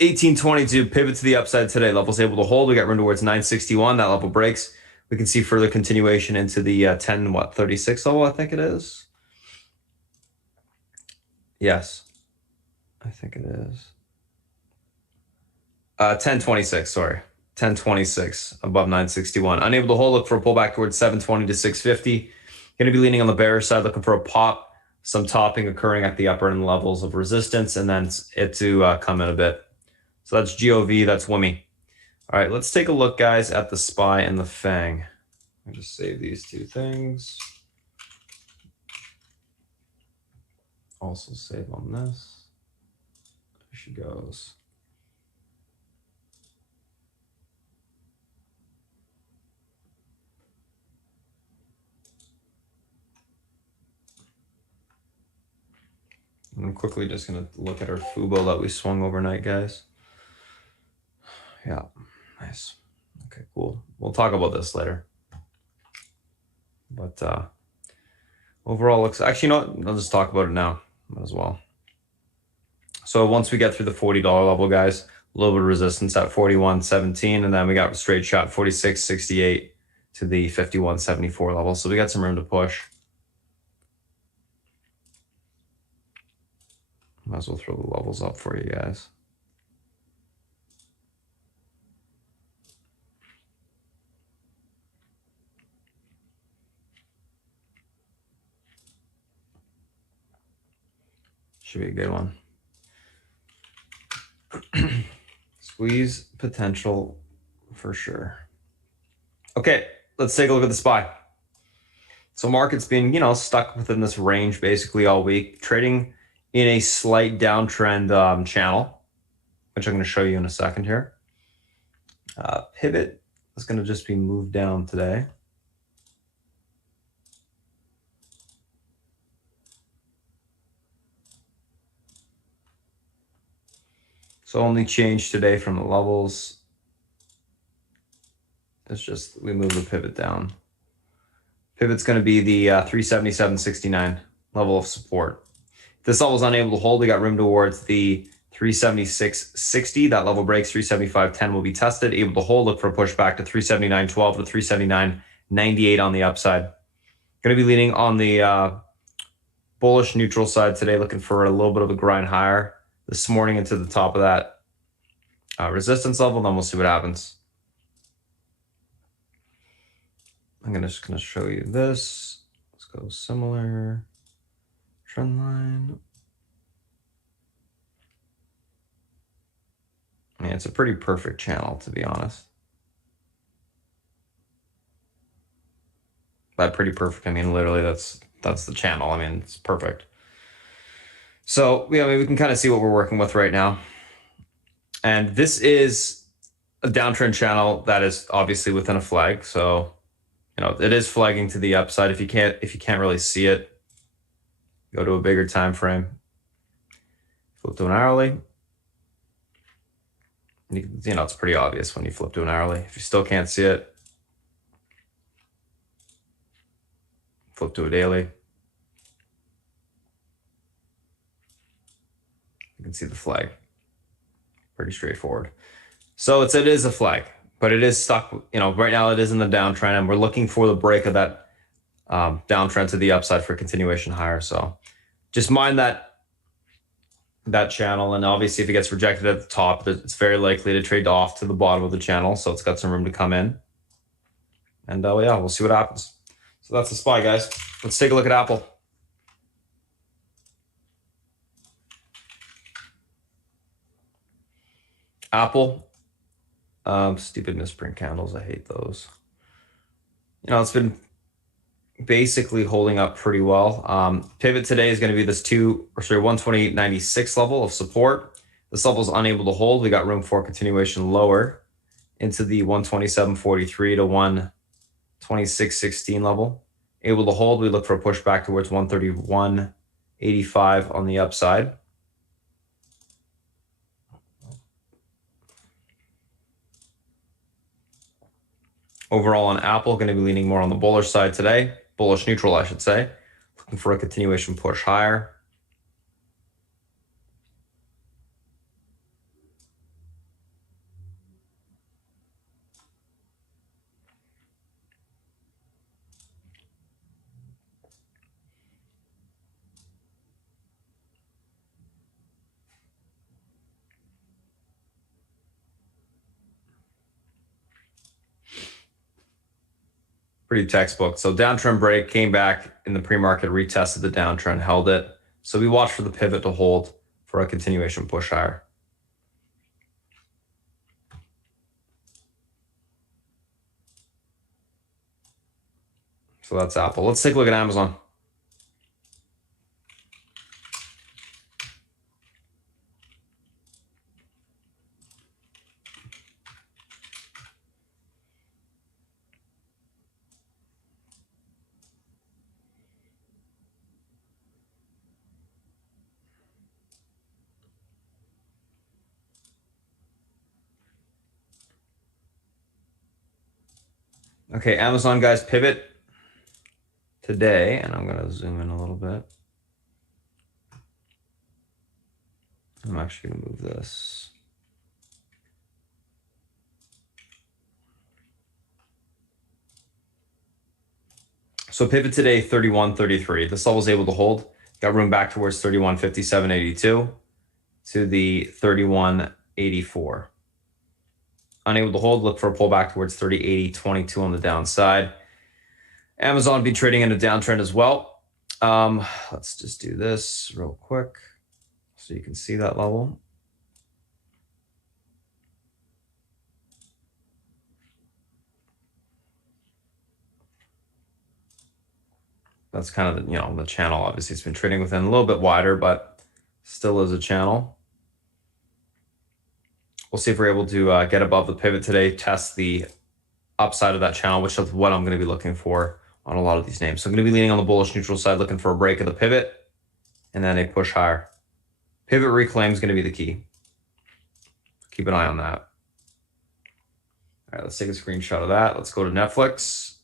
1822, pivot to the upside today. Levels able to hold. We got room towards 961. That level breaks. We can see further continuation into the 36 level, I think it is. Yes, I think it is. 1026, sorry. 1026 above 961. Unable to hold, look for a pullback towards 720 to 650. Going to be leaning on the bearish side, looking for a pop, some topping occurring at the upper end levels of resistance, and then it to come in a bit. So that's GOV, that's WMI. All right, let's take a look, guys, at the SPY and the FANG. I'll just save these two things. Also save on this. There she goes. I'm quickly just going to look at our FUBO that we swung overnight, guys. Yeah, nice. Okay, cool. We'll talk about this later. But overall, looks actually, you know what? I'll just talk about it now as well. So once we get through the $40 level, guys, a little bit of resistance at 41.17, and then we got a straight shot 46.68 to the 51.74 level. So we got some room to push. Might as well throw the levels up for you guys. Should be a good one. Squeeze potential for sure. Okay, let's take a look at the SPY. So market's been, stuck within this range basically all week, trading in a slight downtrend channel, which I'm going to show you in a second here. Pivot is going to just be moved down today. So only change today from the levels. It's just we move the pivot down. Pivot's going to be the 377.69 level of support. If this level is unable to hold, we got room towards the 376.60. That level breaks, 375.10 will be tested. Able to hold, look for a pushback to 379.12 to 379.98 on the upside. Going to be leaning on the bullish neutral side today, looking for a little bit of a grind higher this morning into the top of that resistance level. Then we'll see what happens. I'm just going to show you this. Let's go similar trend line. I mean, it's a pretty perfect channel, to be honest. By pretty perfect, I mean literally that's the channel. I mean, it's perfect. So yeah, I mean, we can kind of see what we're working with right now. And this is a downtrend channel that is obviously within a flag. So, it is flagging to the upside. If you can't really see it, go to a bigger time frame. Flip to an hourly. It's pretty obvious when you flip to an hourly. If you still can't see it, flip to a daily. You can see the flag. Pretty straightforward. So it is a flag, but it is stuck. Right now it is in the downtrend, and we're looking for the break of that downtrend to the upside for continuation higher. So just mind that channel, and obviously if it gets rejected at the top, it's very likely to trade off to the bottom of the channel. So it's got some room to come in, and yeah, we'll see what happens. So that's the SPY, guys. Let's take a look at Apple. Apple, stupid misprint candles. I hate those. It's been basically holding up pretty well. Pivot today is going to be this 128.96 level of support. This level is unable to hold. We got room for continuation lower into the 127.43 to 126.16 level. Able to hold, we look for a pushback towards 131.85 on the upside. Overall on Apple, going to be leaning more on the bullish side today. Bullish neutral, I should say. Looking for a continuation push higher. pretty textbook. So downtrend break, came back in the pre-market, retested the downtrend, held it. So we watch for the pivot to hold for a continuation push higher. So that's Apple. Let's take a look at Amazon. Okay, Amazon guys, pivot today, and I'm going to zoom in a little bit. I'm actually going to move this. So pivot today, 31.33. This level is able to hold. Got room back towards 31.5782 to the 31.84. Unable to hold, look for a pullback towards 30.8022 on the downside. Amazon be trading in a downtrend as well. Let's just do this real quick so you can see that level. That's kind of the channel. Obviously, it's been trading within a little bit wider, but still is a channel. We'll see if we're able to get above the pivot today, test the upside of that channel, which is what I'm going to be looking for on a lot of these names. So I'm going to be leaning on the bullish neutral side, looking for a break of the pivot and then a push higher. Pivot reclaim is going to be the key. Keep an eye on that. All right, let's take a screenshot of that. Let's go to Netflix.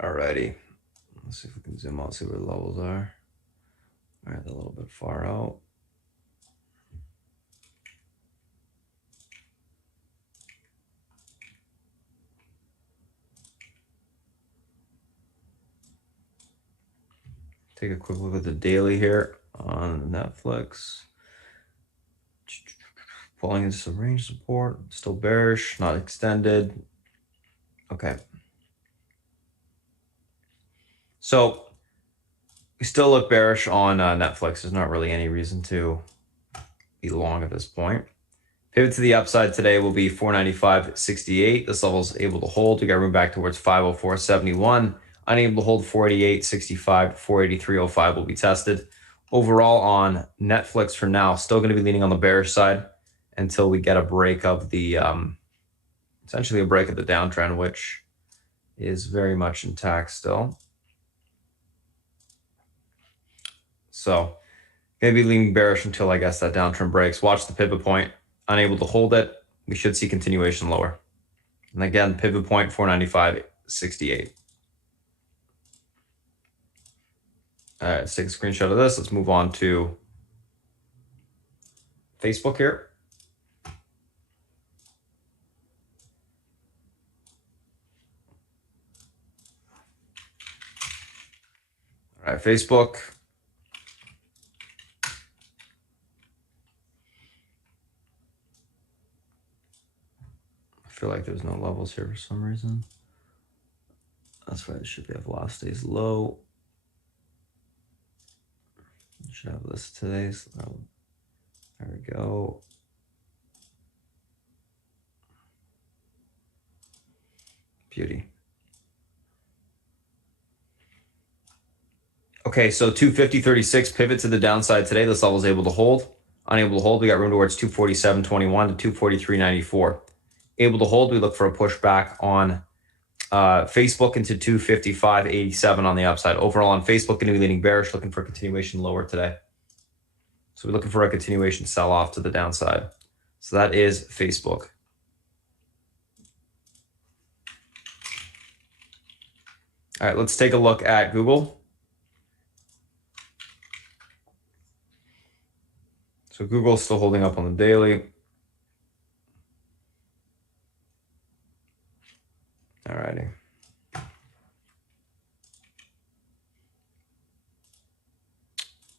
Alrighty, let's see if we can zoom out, see where the levels are. All right, they're a little bit far out. Take a quick look at the daily here on Netflix. Falling into some range support, still bearish, not extended. Okay. So we still look bearish on Netflix. There's not really any reason to be long at this point. Pivot to the upside today will be 495.68. This level is able to hold. We got room back towards 504.71. Unable to hold 488.65. 483.05 will be tested. Overall on Netflix for now, still going to be leaning on the bearish side until we get a break of the, essentially a break of the downtrend, which is very much intact still. So going to be leaning bearish until I guess that downtrend breaks. Watch the pivot point. Unable to hold it, we should see continuation lower. And again, pivot point 495.68. All right, let's take a screenshot of this. Let's move on to Facebook here. All right, Facebook. I feel like there's no levels here for some reason. That's right, it should be have last day's low. Should have this today's. There we go. Beauty. Okay, so 250.36 pivot to the downside today. This level is able to hold. Unable to hold, we got room towards 247.21 to 243.94. Able to hold, we look for a pushback on Facebook into 255.87 on the upside. Overall on Facebook, going to be leaning bearish, looking for a continuation lower today. So we're looking for a continuation sell-off to the downside. So that is Facebook. All right, let's take a look at Google. So Google's still holding up on the daily. All righty.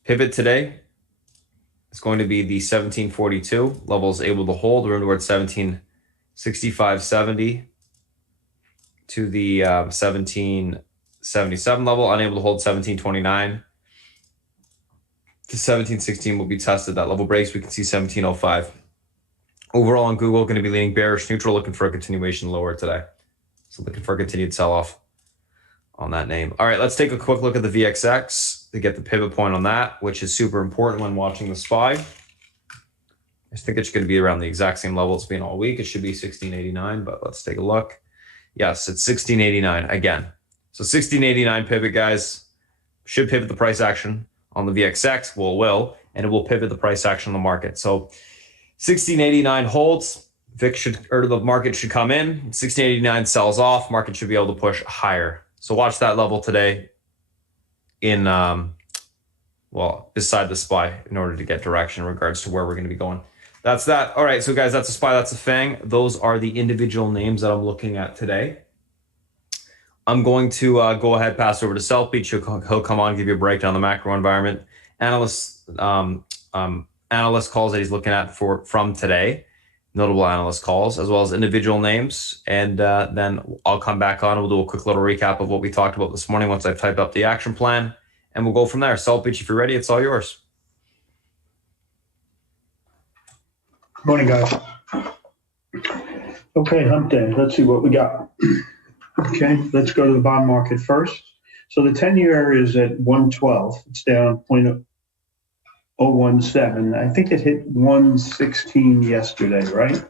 Pivot today is going to be the 1742. Level is able to hold. Room towards 1765.70 to the 1777 level. Unable to hold 1729. To 1716 will be tested. That level breaks, we can see 1705. Overall on Google, going to be leaning bearish, neutral, looking for a continuation lower today. So looking for a continued sell-off on that name. All right, let's take a quick look at the VXX to get the pivot point on that, which is super important when watching the SPY. I think it's going to be around the exact same level it's been all week. It should be 1689, but let's take a look. Yes, it's 1689 again. So 1689 pivot, guys. Should pivot the price action on the VXX, will, and it will pivot the price action on the market. So 1689 holds, VIX should, or the market should come in. 1689 sells off, market should be able to push higher. So watch that level today in, beside the SPY in order to get direction in regards to where we're going to be going. That's that. All right, so guys, that's a SPY, that's a FANG. Those are the individual names that I'm looking at today. I'm going to go ahead, pass over to South Beach. He'll come on, give you a breakdown on the macro environment. Analyst calls that he's looking at from today, notable analyst calls, as well as individual names. And then I'll come back on. We'll do a quick little recap of what we talked about this morning once I've typed up the action plan. And we'll go from there. South Beach, if you're ready, it's all yours. Morning, guys. Okay, hump day. Let's see what we got. Okay, let's go to the bond market first. So the 10-year is at 112. It's down 0.017. I think it hit 116 yesterday, right?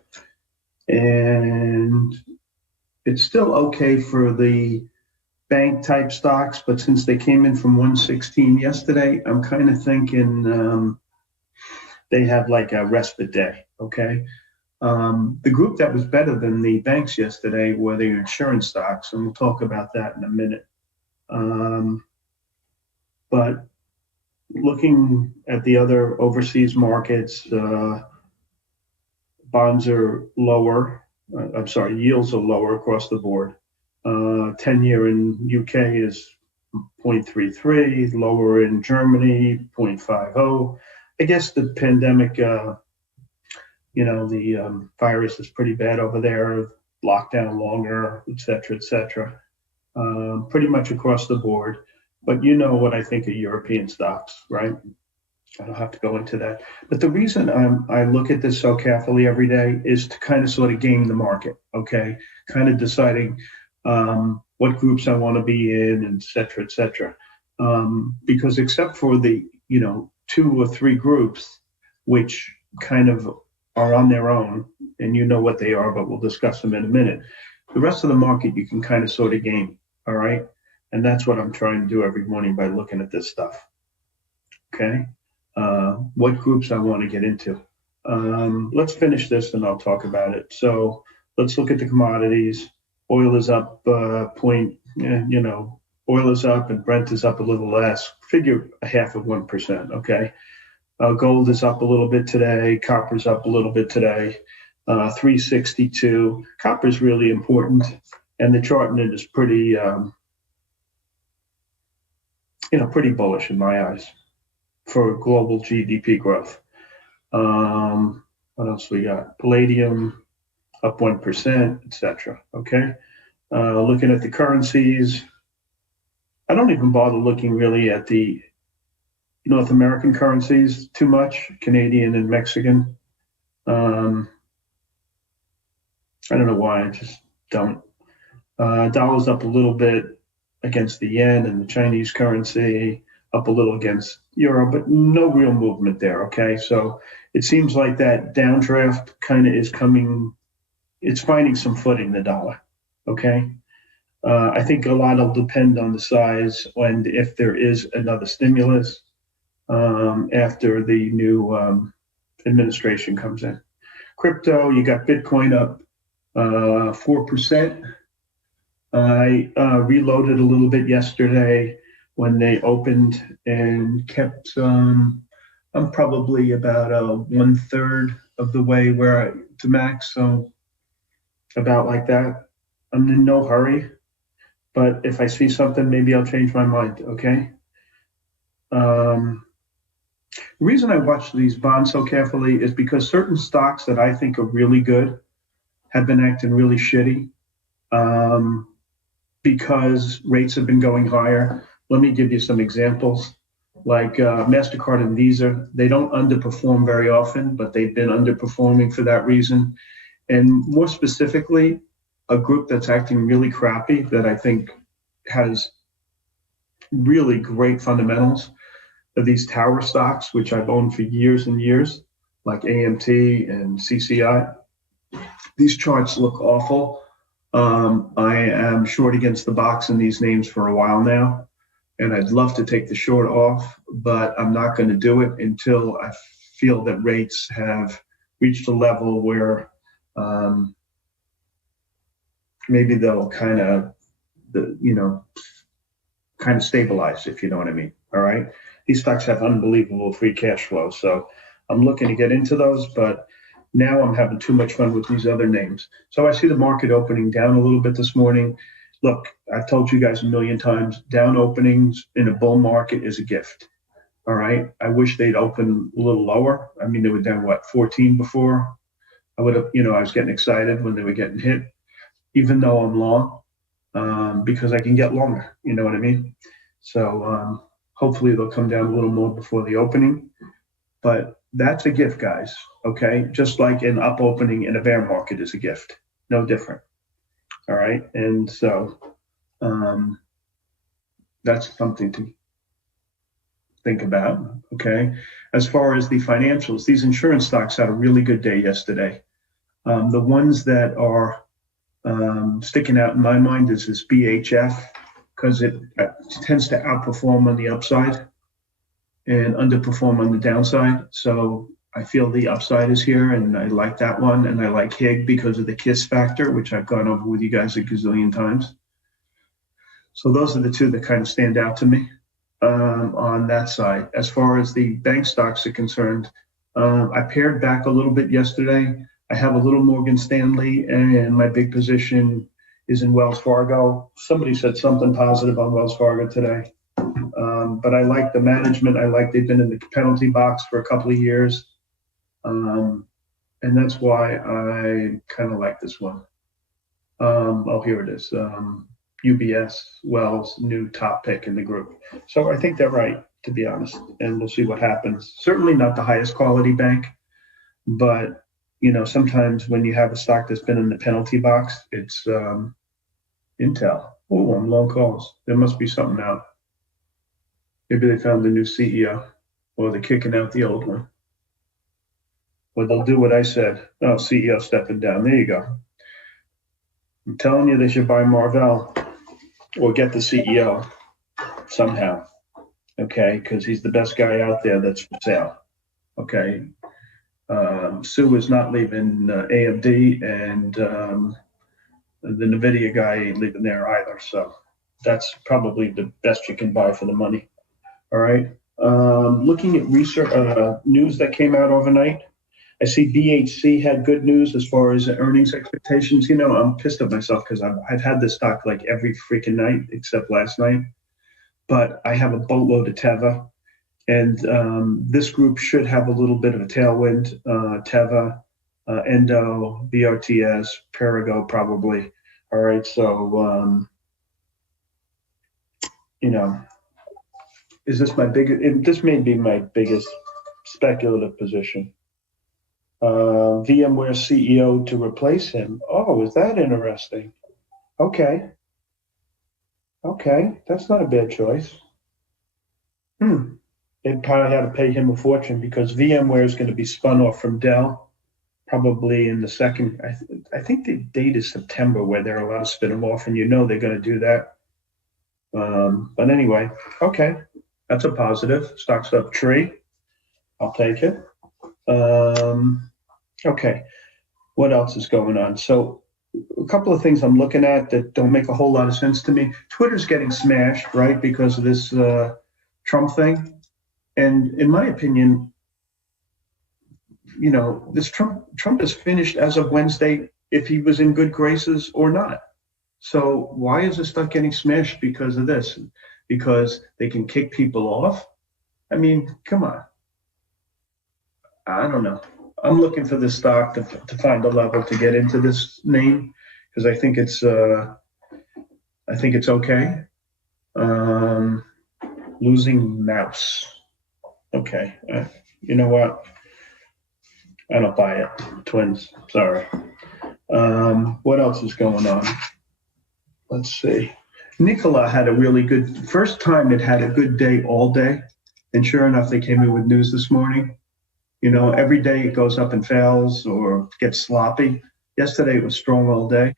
And it's still okay for the bank type stocks, but since they came in from 116 yesterday, I'm kind of thinking they have like a respite day, okay? The group that was better than the banks yesterday were the insurance stocks, and we'll talk about that in a minute. But looking at the other overseas markets, bonds are lower. Yields are lower across the board. 10-year in UK is 0.33, lower in Germany, 0.50. I guess the pandemic, the virus is pretty bad over there, lockdown longer, et cetera, pretty much across the board. But you know what I think of European stocks, right? I don't have to go into that. But the reason I look at this so carefully every day is to kind of sort of game the market, okay? Kind of deciding what groups I want to be in, et cetera, because except for the, 2 or 3 groups, which kind of are on their own, and you know what they are, but we'll discuss them in a minute. The rest of the market, you can kind of sort of game, all right? And that's what I'm trying to do every morning by looking at this stuff, okay? What groups I want to get into. Let's finish this and I'll talk about it. So let's look at the commodities. Oil is up, oil is up and Brent is up a little less. Figure 0.5%, okay? Gold is up a little bit today. Copper's up a little bit today. 362. Copper is really important, and the chart in it is pretty, pretty bullish in my eyes for global GDP growth. What else we got? Palladium up 1%, etc. Okay. Looking at the currencies, I don't even bother looking really at the North American currencies too much, Canadian and Mexican. I don't know why, I just don't. Dollar's up a little bit against the yen and the Chinese currency, up a little against euro, but no real movement there. Okay, so it seems like that downdraft kind of is coming. It's finding some footing, the dollar. Okay, I think a lot will depend on the size and if there is another stimulus after the new administration comes in. Crypto, you got Bitcoin up 4%. I reloaded a little bit yesterday when they opened and kept. I'm probably about 1/3 of the way to max, so about like that. I'm in no hurry, but if I see something, maybe I'll change my mind. Okay. The reason I watch these bonds so carefully is because certain stocks that I think are really good have been acting really shitty. Because rates have been going higher. Let me give you some examples. Like MasterCard and Visa, they don't underperform very often, but they've been underperforming for that reason. And more specifically, a group that's acting really crappy that I think has really great fundamentals are these tower stocks, which I've owned for years and years, like AMT and CCI. These charts look awful. I am short against the box in these names for a while now, and I'd love to take the short off, but I'm not going to do it until I feel that rates have reached a level where maybe they'll kind of stabilize, if you know what I mean. All right. These stocks have unbelievable free cash flow, so I'm looking to get into those, but now I'm having too much fun with these other names. So I see the market opening down a little bit this morning. Look, I've told you guys a million times, down openings in a bull market is a gift. All right. I wish they'd open a little lower. I mean, they were down, 14 before? I would have, I was getting excited when they were getting hit, even though I'm long, because I can get longer. You know what I mean? So hopefully they'll come down a little more before the opening. But that's a gift, guys. Okay, just like an up opening in a bear market is a gift, no different. All right, and so that's something to think about. Okay, as far as the financials, these insurance stocks had a really good day yesterday. The ones that are sticking out in my mind is this BHF, because it tends to outperform on the upside and underperform on the downside. So I feel the upside is here, and I like that one. And I like HIG because of the KISS factor, which I've gone over with you guys a gazillion times. So those are the two that kind of stand out to me on that side. As far as the bank stocks are concerned, I pared back a little bit yesterday. I have a little Morgan Stanley, and my big position is in Wells Fargo. Somebody said something positive on Wells Fargo today. But I like the management. I like they've been in the penalty box for a couple of years. And that's why I kind of like this one. Here it is. UBS, Wells, new top pick in the group. So I think they're right, to be honest, and we'll see what happens. Certainly not the highest quality bank, but sometimes when you have a stock that's been in the penalty box, it's Intel. Oh, I'm long calls. There must be something out. Maybe they found the new CEO, or they're kicking out the old one. Or they'll do what I said. Oh, CEO stepping down. There you go. I'm telling you, they should buy Marvell or get the CEO somehow. Okay, because he's the best guy out there that's for sale. Okay. Sue is not leaving AMD, and the NVIDIA guy ain't leaving there either. So that's probably the best you can buy for the money. All right. Looking at research news that came out overnight, I see BHC had good news as far as earnings expectations. I'm pissed at myself because I've had this stock like every freaking night except last night. But I have a boatload of Teva, and this group should have a little bit of a tailwind. Teva, Endo, BRTS, Perigo probably. All right. So, is this my biggest? This may be my biggest speculative position. VMware CEO to replace him. Oh, is that interesting? Okay. Okay. That's not a bad choice. They probably had to pay him a fortune because VMware is going to be spun off from Dell probably in the second. I think the date is September where they're allowed to spin them off, and they're going to do that. But anyway, okay, that's a positive. Stock's up tree. I'll take it. Okay, what else is going on? So a couple of things I'm looking at that don't make a whole lot of sense to me. Twitter's getting smashed, right, because of this Trump thing. And in my opinion, this Trump is finished as of Wednesday, if he was in good graces or not. So why is this stuff getting smashed because of this? Because they can kick people off? I mean, come on. I don't know. I'm looking for this stock to find a level to get into this name because I think it's okay. Losing mouse. Okay. You know what? I don't buy it. Twins. Sorry. What else is going on? Let's see. Nikola had a really good first time. It had a good day all day, and sure enough, they came in with news this morning. Every day it goes up and fails or gets sloppy. Yesterday it was strong all day,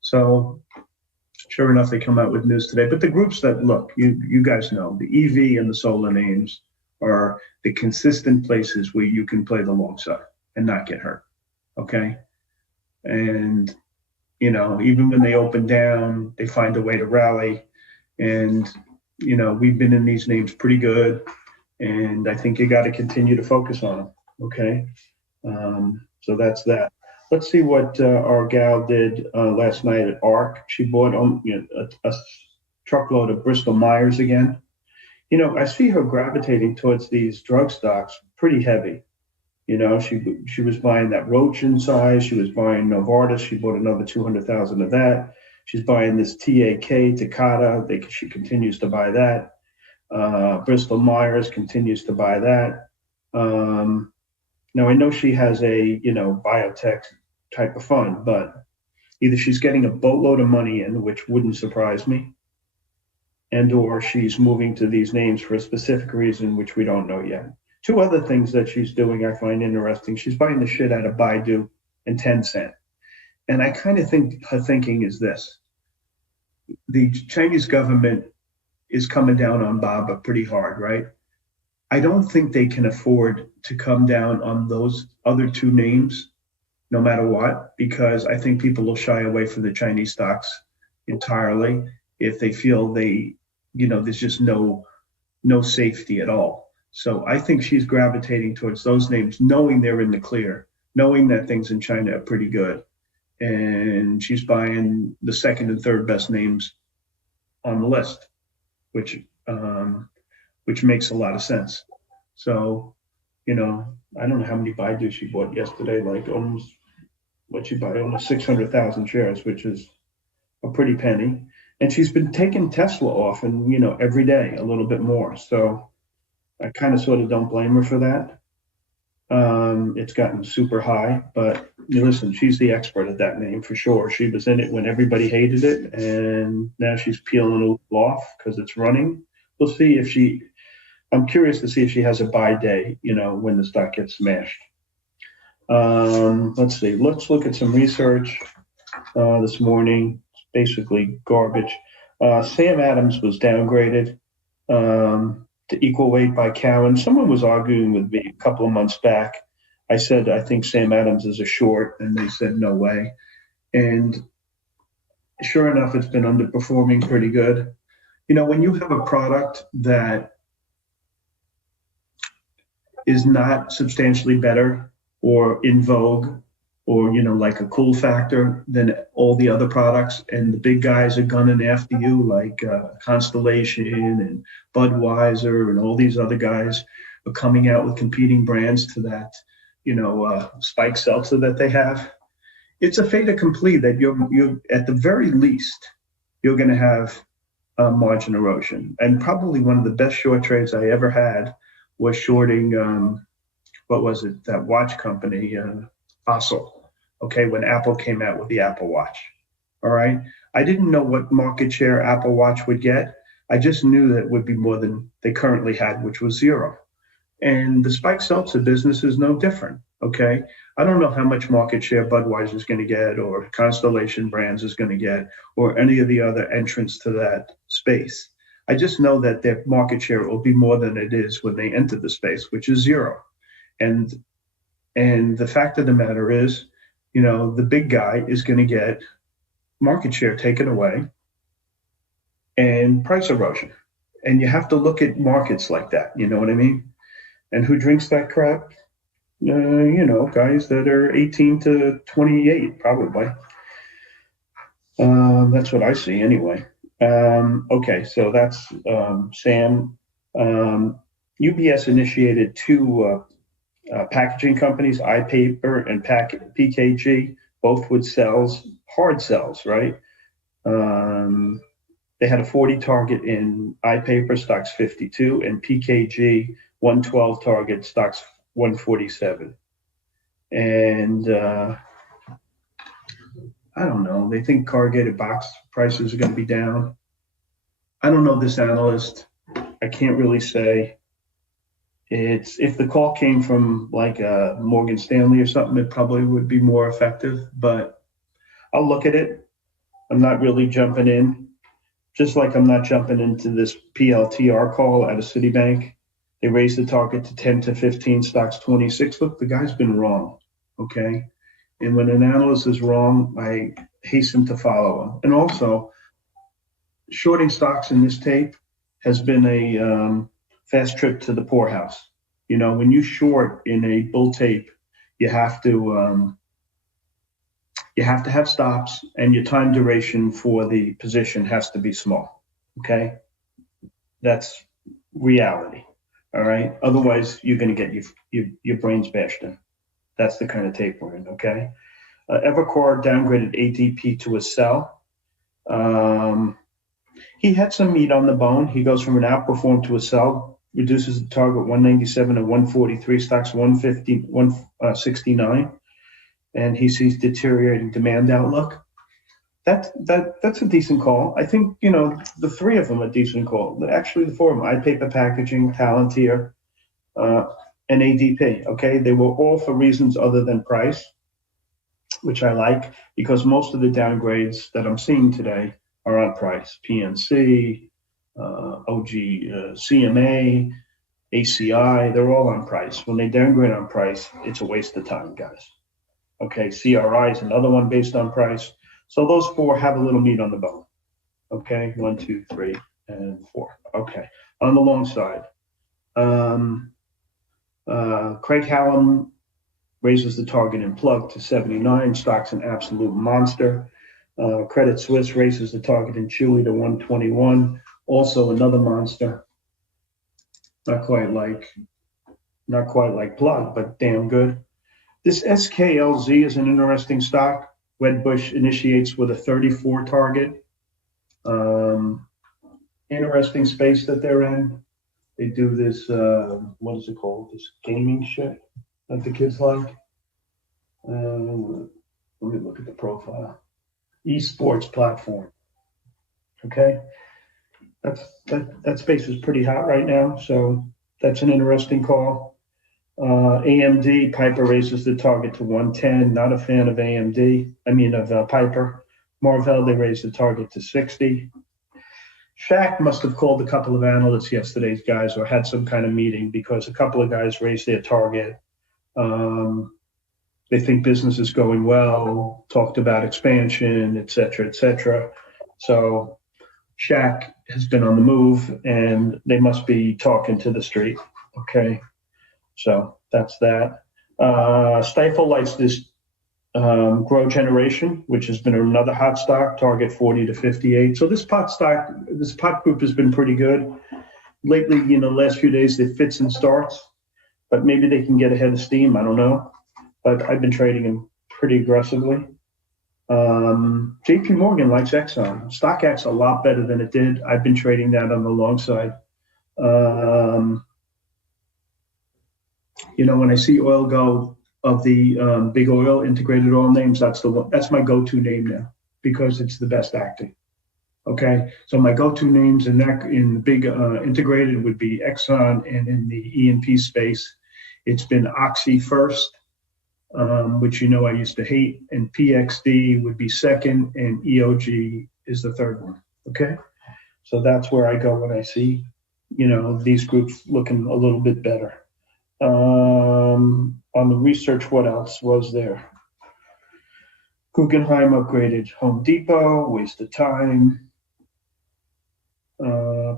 so sure enough, they come out with news today. But the groups that look, you guys know, the EV and the solar names are the consistent places where you can play the long side and not get hurt. Okay. And, even when they open down, they find a way to rally. And, we've been in these names pretty good. And I think you got to continue to focus on them. Okay. So that's that. Let's see what our gal did last night at ARC. She bought a truckload of Bristol Myers again. I see her gravitating towards these drug stocks pretty heavy. She was buying that Roche in size. She was buying Novartis. She bought another 200,000 of that. She's buying this TAK, Takata. She continues to buy that. Bristol Myers continues to buy that. Now I know she has a biotech type of fund, but either she's getting a boatload of money in, which wouldn't surprise me, and or she's moving to these names for a specific reason, which we don't know yet. Two other things that she's doing I find interesting. She's buying the shit out of Baidu and Tencent. And I kind of think her thinking is this. The Chinese government is coming down on Baba pretty hard, right? I don't think they can afford to come down on those other two names, no matter what, because I think people will shy away from the Chinese stocks entirely if they feel there's just no safety at all. So I think she's gravitating towards those names, knowing they're in the clear, knowing that things in China are pretty good. And she's buying the second and third best names on the list, which makes a lot of sense. So, I don't know how many Baidu she bought yesterday, like almost, what'd she buy? Almost 600,000 shares, which is a pretty penny. And she's been taking Tesla off and, every day a little bit more. So I kind of sort of don't blame her for that. It's gotten super high, but listen, she's the expert at that name for sure. She was in it when everybody hated it, and now she's peeling it off because it's running. We'll see I'm curious to see if she has a buy day, when the stock gets smashed. Let's see. Let's look at some research this morning. It's basically garbage. Sam Adams was downgraded to equal weight by Cowen. Someone was arguing with me a couple of months back. I said, I think Sam Adams is a short, and they said, no way. And sure enough, it's been underperforming pretty good. When you have a product that is not substantially better or in vogue or, like a cool factor than all the other products, and the big guys are gunning after you like Constellation and Budweiser and all these other guys are coming out with competing brands to that, spike seltzer that they have. It's a fait accompli that you're at the very least, you're going to have margin erosion. And probably one of the best short trades I ever had was shorting, what was it, that watch company, Fossil, okay, when Apple came out with the Apple Watch. All right. I didn't know what market share Apple Watch would get. I just knew that it would be more than they currently had, which was 0. And the spike seltzer business is no different. Okay. I don't know how much market share Budweiser is going to get, or Constellation Brands is going to get, or any of the other entrants to that space. I just know that their market share will be more than it is when they enter the space, which is 0. And the fact of the matter is, the big guy is going to get market share taken away and price erosion. And you have to look at markets like that. You know what I mean? And who drinks that crap? Guys that are 18 to 28, probably. That's what I see anyway. Okay, so that's Sam. UBS initiated 2 packaging companies, iPaper and PKG, both with sells, hard sells, right? They had a 40 target in iPaper, stocks 52, and PKG 112 target, stocks 147. And I don't know, they think corrugated box prices are going to be down. I don't know this analyst. I can't really say. If the call came from like Morgan Stanley or something, it probably would be more effective, but I'll look at it. I'm not really jumping in, just like I'm not jumping into this PLTR call at a Citibank. They raised the target to 10 to 15, stocks 26. Look, the guy's been wrong, okay? And when an analyst is wrong, I hasten to follow him. And also, shorting stocks in this tape has been a fast trip to the poorhouse. When you short in a bull tape, you have to have stops, and your time duration for the position has to be small. Okay, that's reality. All right. Otherwise, you're going to get your brains bashed in. That's the kind of tape we're in. Okay. Evercore downgraded ADP to a sell. He had some meat on the bone. He goes from an outperform to a sell, reduces the target 197 and 143, stocks 150, 169, and he sees deteriorating demand outlook. That's a decent call. I think, the 3 of them are decent call. Actually, the 4 of them, iPaper Packaging, Palantir, and ADP. Okay, they were all for reasons other than price, which I like, because most of the downgrades that I'm seeing today are on price. PNC, OG, CMA, ACI, they're all on price. When they downgrade on price, it's a waste of time, guys. Okay, CRI is another one based on price. So those 4 have a little meat on the bone. Okay, 1, 2, 3, and 4. Okay, on the long side, Craig Hallam raises the target in plug to 79, stocks an absolute monster. Credit Suisse raises the target in Chewy to 121, also another monster. Not quite like plug, but damn good. This SKLZ is an interesting stock. Wedbush initiates with a 34 target. Interesting space that they're in. They do this, what is it called? This gaming shit that the kids like. Let me look at the profile. Esports platform. Okay. That space is pretty hot right now. So that's an interesting call. AMD, Piper raises the target to 110. Not a fan of Piper. Marvell, they raised the target to 60. Shaq must have called a couple of analysts yesterday, guys, or had some kind of meeting, because a couple of guys raised their target. They think business is going well, talked about expansion, et cetera. So Shaq has been on the move, and they must be talking to the street. Okay. So that's that. Stifel likes this Grow Generation, which has been another hot stock, target 40 to 58. So this pot group has been pretty good. Lately, last few days, it fits and starts, but maybe they can get ahead of steam. I don't know. But I've been trading them pretty aggressively. JP Morgan likes Exxon. Stock acts a lot better than it did. I've been trading that on the long side. When I see oil go of the big oil integrated oil names, that's the one. That's my go-to name now, because it's the best acting. Okay, so my go-to names in the big integrated would be Exxon, and in the E&P space, it's been Oxy first, which I used to hate, and PXD would be second, and EOG is the third one. Okay, so that's where I go when I see, these groups looking a little bit better. On the research, what else was there? Guggenheim upgraded Home Depot, waste of time.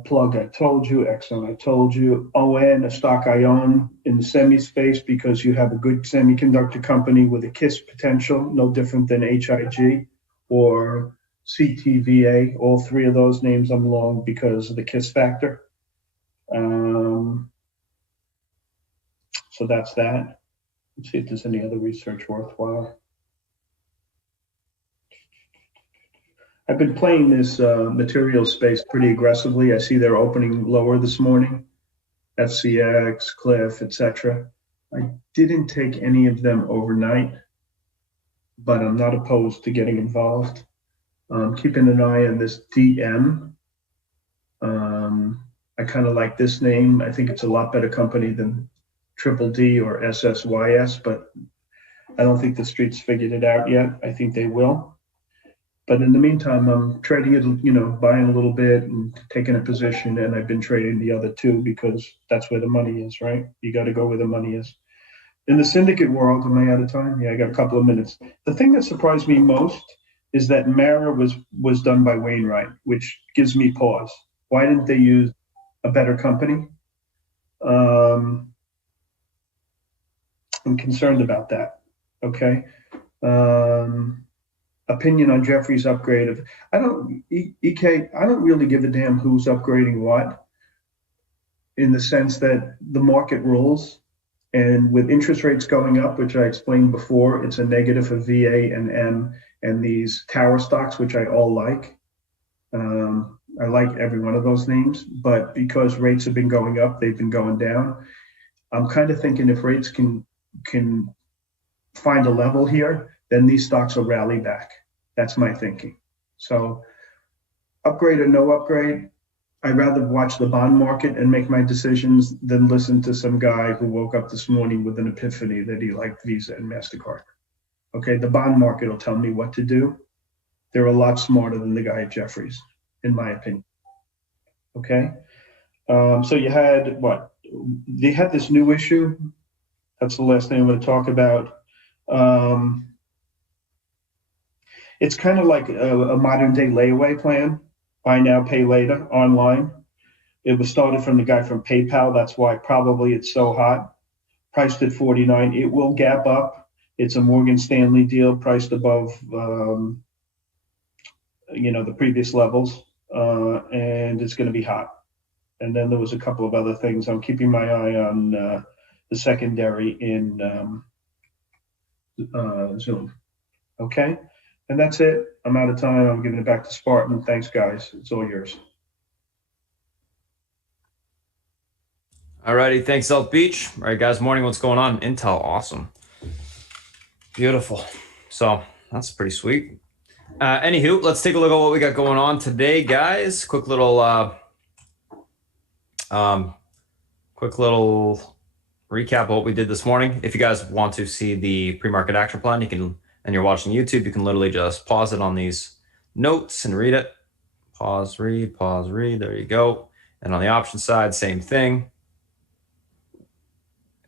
Plug, I told you. Exxon, I told you. ON, a stock I own in the semi space because you have a good semiconductor company with a KISS potential, no different than HIG or CTVA. All three of those names I'm long because of the KISS factor. So that's that. Let's see if there's any other research worthwhile. I've been playing this material space pretty aggressively. I see they're opening lower this morning, FCX, Cliff, etc. I didn't take any of them overnight, but I'm not opposed to getting involved. Keeping an eye on this DM. I kind of like this name. I think it's a lot better company than Triple D or SSYS, but I don't think the street's figured it out yet. I think they will. But in the meantime, I'm trading it, buying a little bit and taking a position, and I've been trading the other two because that's where the money is, right? You got to go where the money is. In the syndicate world, am I out of time? Yeah, I got a couple of minutes. The thing that surprised me most is that Mara was done by Wainwright, which gives me pause. Why didn't they use a better company? I'm concerned about that. Okay. Opinion on Jeffrey's upgrade of I don't really give a damn who's upgrading what, in the sense that the market rules, and with interest rates going up, which I explained before, it's a negative for VA and M and these tower stocks, which I all like. I like every one of those names, but because rates have been going up, they've been going down. I'm kind of thinking if rates can find a level here, then these stocks will rally back. That's my thinking. So upgrade or no upgrade, I'd rather watch the bond market and make my decisions than listen to some guy who woke up this morning with an epiphany that he liked Visa and MasterCard. Okay, the bond market will tell me what to do. They're a lot smarter than the guy at Jefferies, in my opinion. Okay, so you had what? They had this new issue. That's the last thing I'm going to talk about. It's kind of like a modern day layaway plan, buy now, pay later, online. It was started from the guy from PayPal. That's why probably it's so hot. Priced at 49. It will gap up. It's a Morgan Stanley deal priced above, the previous levels, and it's going to be hot. And then there was a couple of other things. I'm keeping my eye on the secondary in Zoom. Okay, and that's it. I'm out of time. I'm giving it back to Spartan. Thanks, guys. It's all yours. All righty. Thanks, South Beach. All right, guys. Morning. What's going on? Intel. Awesome. Beautiful. So that's pretty sweet. Anywho, let's take a look at what we got going on today, guys. Quick little recap of what we did this morning. If you guys want to see the pre-market action plan, you can, and you're watching YouTube, you can literally just pause it on these notes and read it. Pause, read, pause, read. There you go. And on the option side, same thing.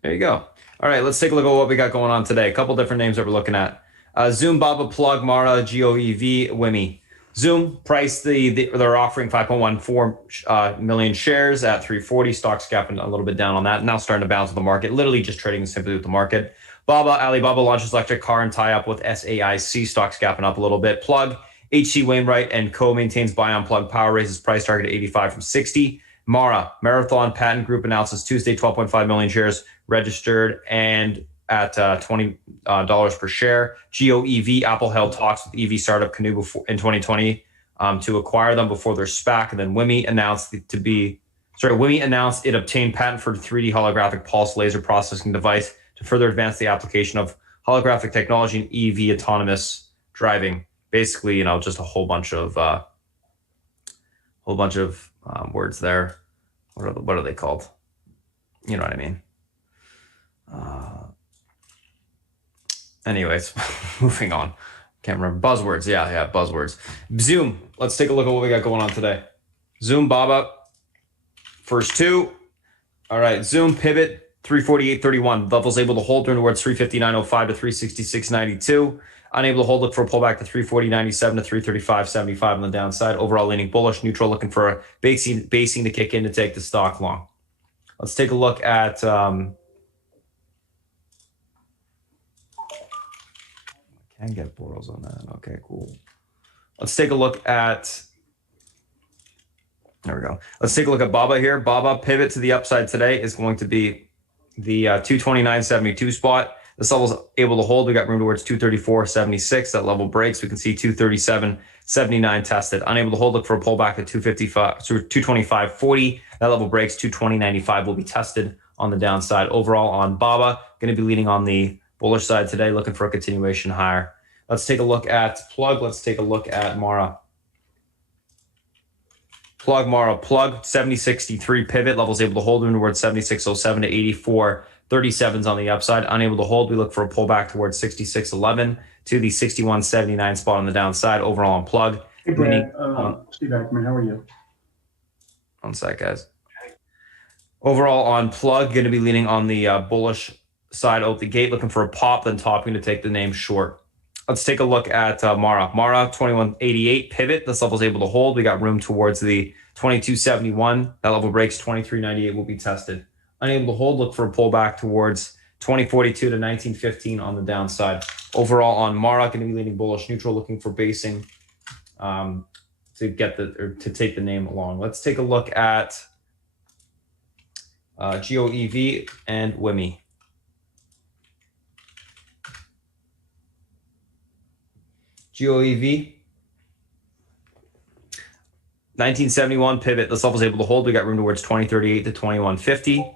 There you go. All right, let's take a look at what we got going on today. A couple different names that we're looking at. Zoom, Baba, Plug, Mara, GOEV, WIMI. Zoom price, they're offering 5.14 million shares at 340. Stocks gapping a little bit down on that. Now starting to bounce with the market, literally just trading simply with the market. Baba, Alibaba launches electric car and tie up with SAIC. Stocks gapping up a little bit. Plug, HC Wainwright and Co. maintains buy on Plug Power, raises price target to 85 from 60. Mara, Marathon Patent Group announces Tuesday 12.5 million shares registered and at $20 per share. GOEV, Apple held talks with EV startup Canoe before, in 2020 to acquire them before their SPAC. And then WIMI announced it obtained patent for 3D holographic pulse laser processing device to further advance the application of holographic technology in EV autonomous driving. basically, you know, just a whole bunch of words there. What are they called? You know what I mean? Anyways, moving on. Can't remember. Buzzwords. Yeah, buzzwords. Zoom. Let's take a look at what we got going on today. Zoom, Baba. First two. All right. Zoom, pivot, 348.31. Levels able to hold during towards 359.05 to 366.92. Unable to hold, look for a pullback to 340.97 to 335.75 on the downside. Overall leaning bullish. Neutral, looking for a basing to kick in to take the stock long. Let's take a look at... can get Boros on that. Okay, cool. Let's take a look at... There we go. Let's take a look at Baba here. Baba pivot to the upside today is going to be the 229.72 spot. This level is able to hold. We got room towards 234.76. That level breaks. We can see 237.79 tested. Unable to hold. Look for a pullback at 225.40. That level breaks. 220.95 will be tested on the downside. Overall on Baba, going to be leaning on the bullish side today, looking for a continuation higher. Let's take a look at Plug. Let's take a look at Mara. Plug 7063 pivot, levels able to hold in towards 7607 to 84.37s on the upside. Unable to hold, we look for a pullback towards 6611 to the 61.79 spot on the downside. Overall on Plug. Hey Brad, Steve Ackman, how are you? One sec, guys. Overall on Plug, going to be leaning on the bullish side out the gate, looking for a pop, then topping to take the name short. Let's take a look at Mara. Mara 2188 pivot. This level is able to hold. We got room towards the 2271. That level breaks. 2398 will be tested. Unable to hold. Look for a pullback towards 2042 to 1915 on the downside. Overall on Mara, going to be leaning bullish. Neutral, looking for basing to take the name along. Let's take a look at GOEV and WIMI. GOEV, 1971 pivot. This level is able to hold. We got room towards 2038 to 2150.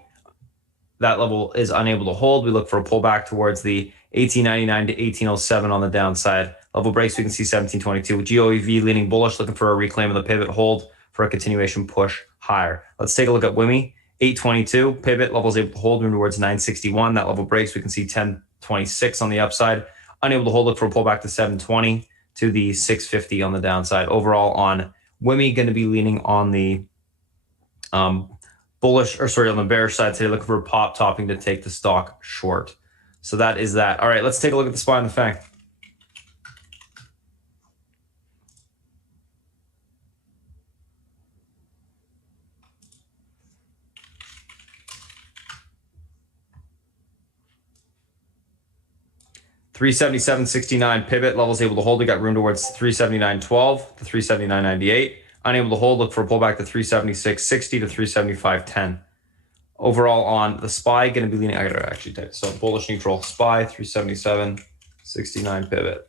That level is unable to hold. We look for a pullback towards the 1899 to 1807 on the downside. Level breaks, we can see 1722. With GOEV leaning bullish, looking for a reclaim of the pivot hold for a continuation push higher. Let's take a look at WIMI. 822 pivot, levels able to hold, room towards 961. That level breaks, we can see 1026 on the upside. Unable to hold, look for a pullback to 720 to the 650 on the downside. Overall on WIMI, going to be leaning on the on the bearish side today, looking for a pop topping to take the stock short. So that is that. All right, let's take a look at the SPY and the FANG. $377.69 pivot, levels able to hold. We got room towards 379.12 to 379.98. Unable to hold, look for a pullback to 376.60 to 375.10. Overall on the SPY, going to be leaning, I gotta actually type, so bullish neutral, SPY 377.69 pivot.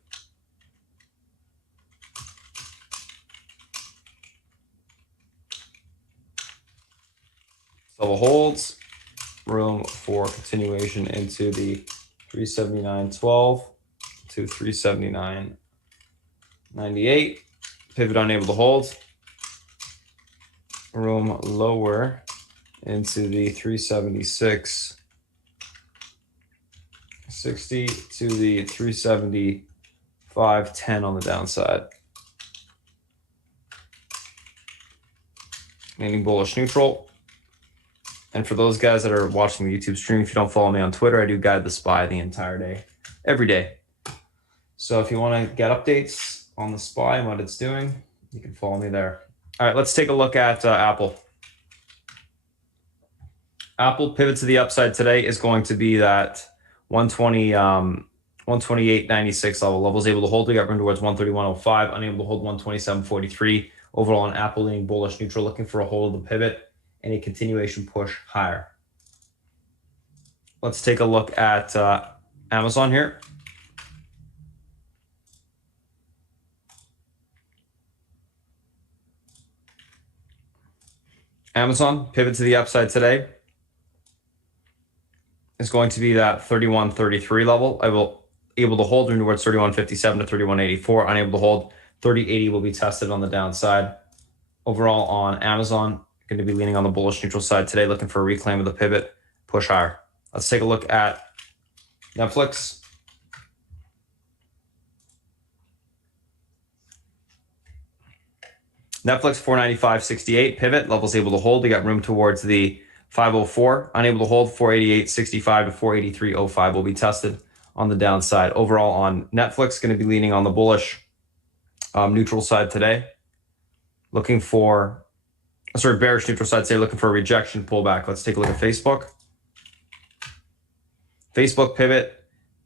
So holds, room for continuation into the 379.12 to 379.98. Pivot unable to hold. Room lower into the 376.60 to the 375.10 on the downside. Meaning bullish neutral. And for those guys that are watching the YouTube stream, if you don't follow me on Twitter, I do guide the SPY the entire day, every day. So if you want to get updates on the SPY and what it's doing, you can follow me there. All right, let's take a look at Apple. Apple pivot to the upside today is going to be that 128.96 level. Levels able to hold. We got room towards 131.05. Unable to hold 127.43. Overall on Apple leaning bullish neutral, looking for a hold of the pivot and a continuation push higher. Let's take a look at Amazon here. Amazon pivot to the upside today is going to be that 31.33 level. able to hold towards 31.57 to 31.84. Unable to hold, 30.80 will be tested on the downside. Overall on Amazon, going to be leaning on the bullish neutral side today, looking for a reclaim of the pivot, push higher. Let's take a look at Netflix. Netflix 495.68 pivot levels able to hold. They got room towards the 504. Unable to hold, 488.65 to 483.05 will be tested on the downside. Overall on Netflix, going to be leaning on the bullish neutral side today. Looking for, bearish neutral side today, looking for a rejection pullback. Let's take a look at Facebook. Facebook pivot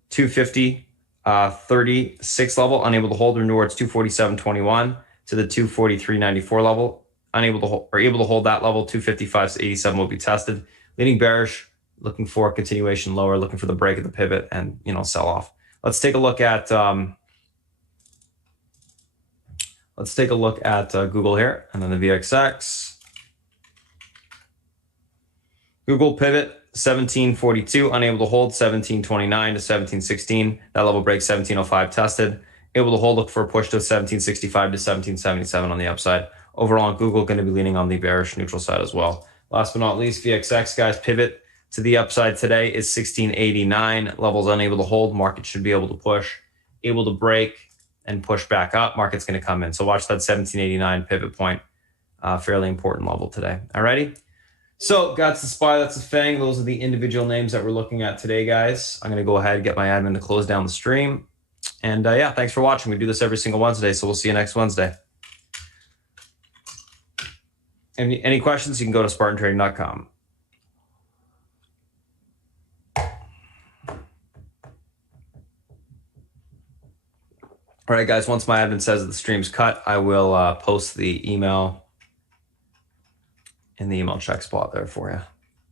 250, 36 level, unable to hold towards 247.21 to the 243.94 level. Unable to hold, or able to hold that level, 255.87 will be tested. Leaning bearish, looking for a continuation lower, looking for the break of the pivot and, sell off. Let's take a look at Google here, and then the VXX. Google pivot 1742, unable to hold 1729 to 1716. That level break 1705 tested. Able to hold, look for a push to 1765 to 1777 on the upside. Overall, Google going to be leaning on the bearish neutral side as well. Last but not least, VXX, guys, pivot to the upside today is 1689. Levels unable to hold. Market should be able to push, able to break and push back up. Market's going to come in. So watch that 1789 pivot point. Fairly important level today. Alrighty. So that's the SPY, that's the FANG. Those are the individual names that we're looking at today, guys. I'm going to go ahead and get my admin to close down the stream. And yeah, thanks for watching. We do this every single Wednesday, so we'll see you next Wednesday. Any questions, you can go to SpartanTrading.com. All right, guys, once my admin says that the stream's cut, I will post the email in the email check spot there for you.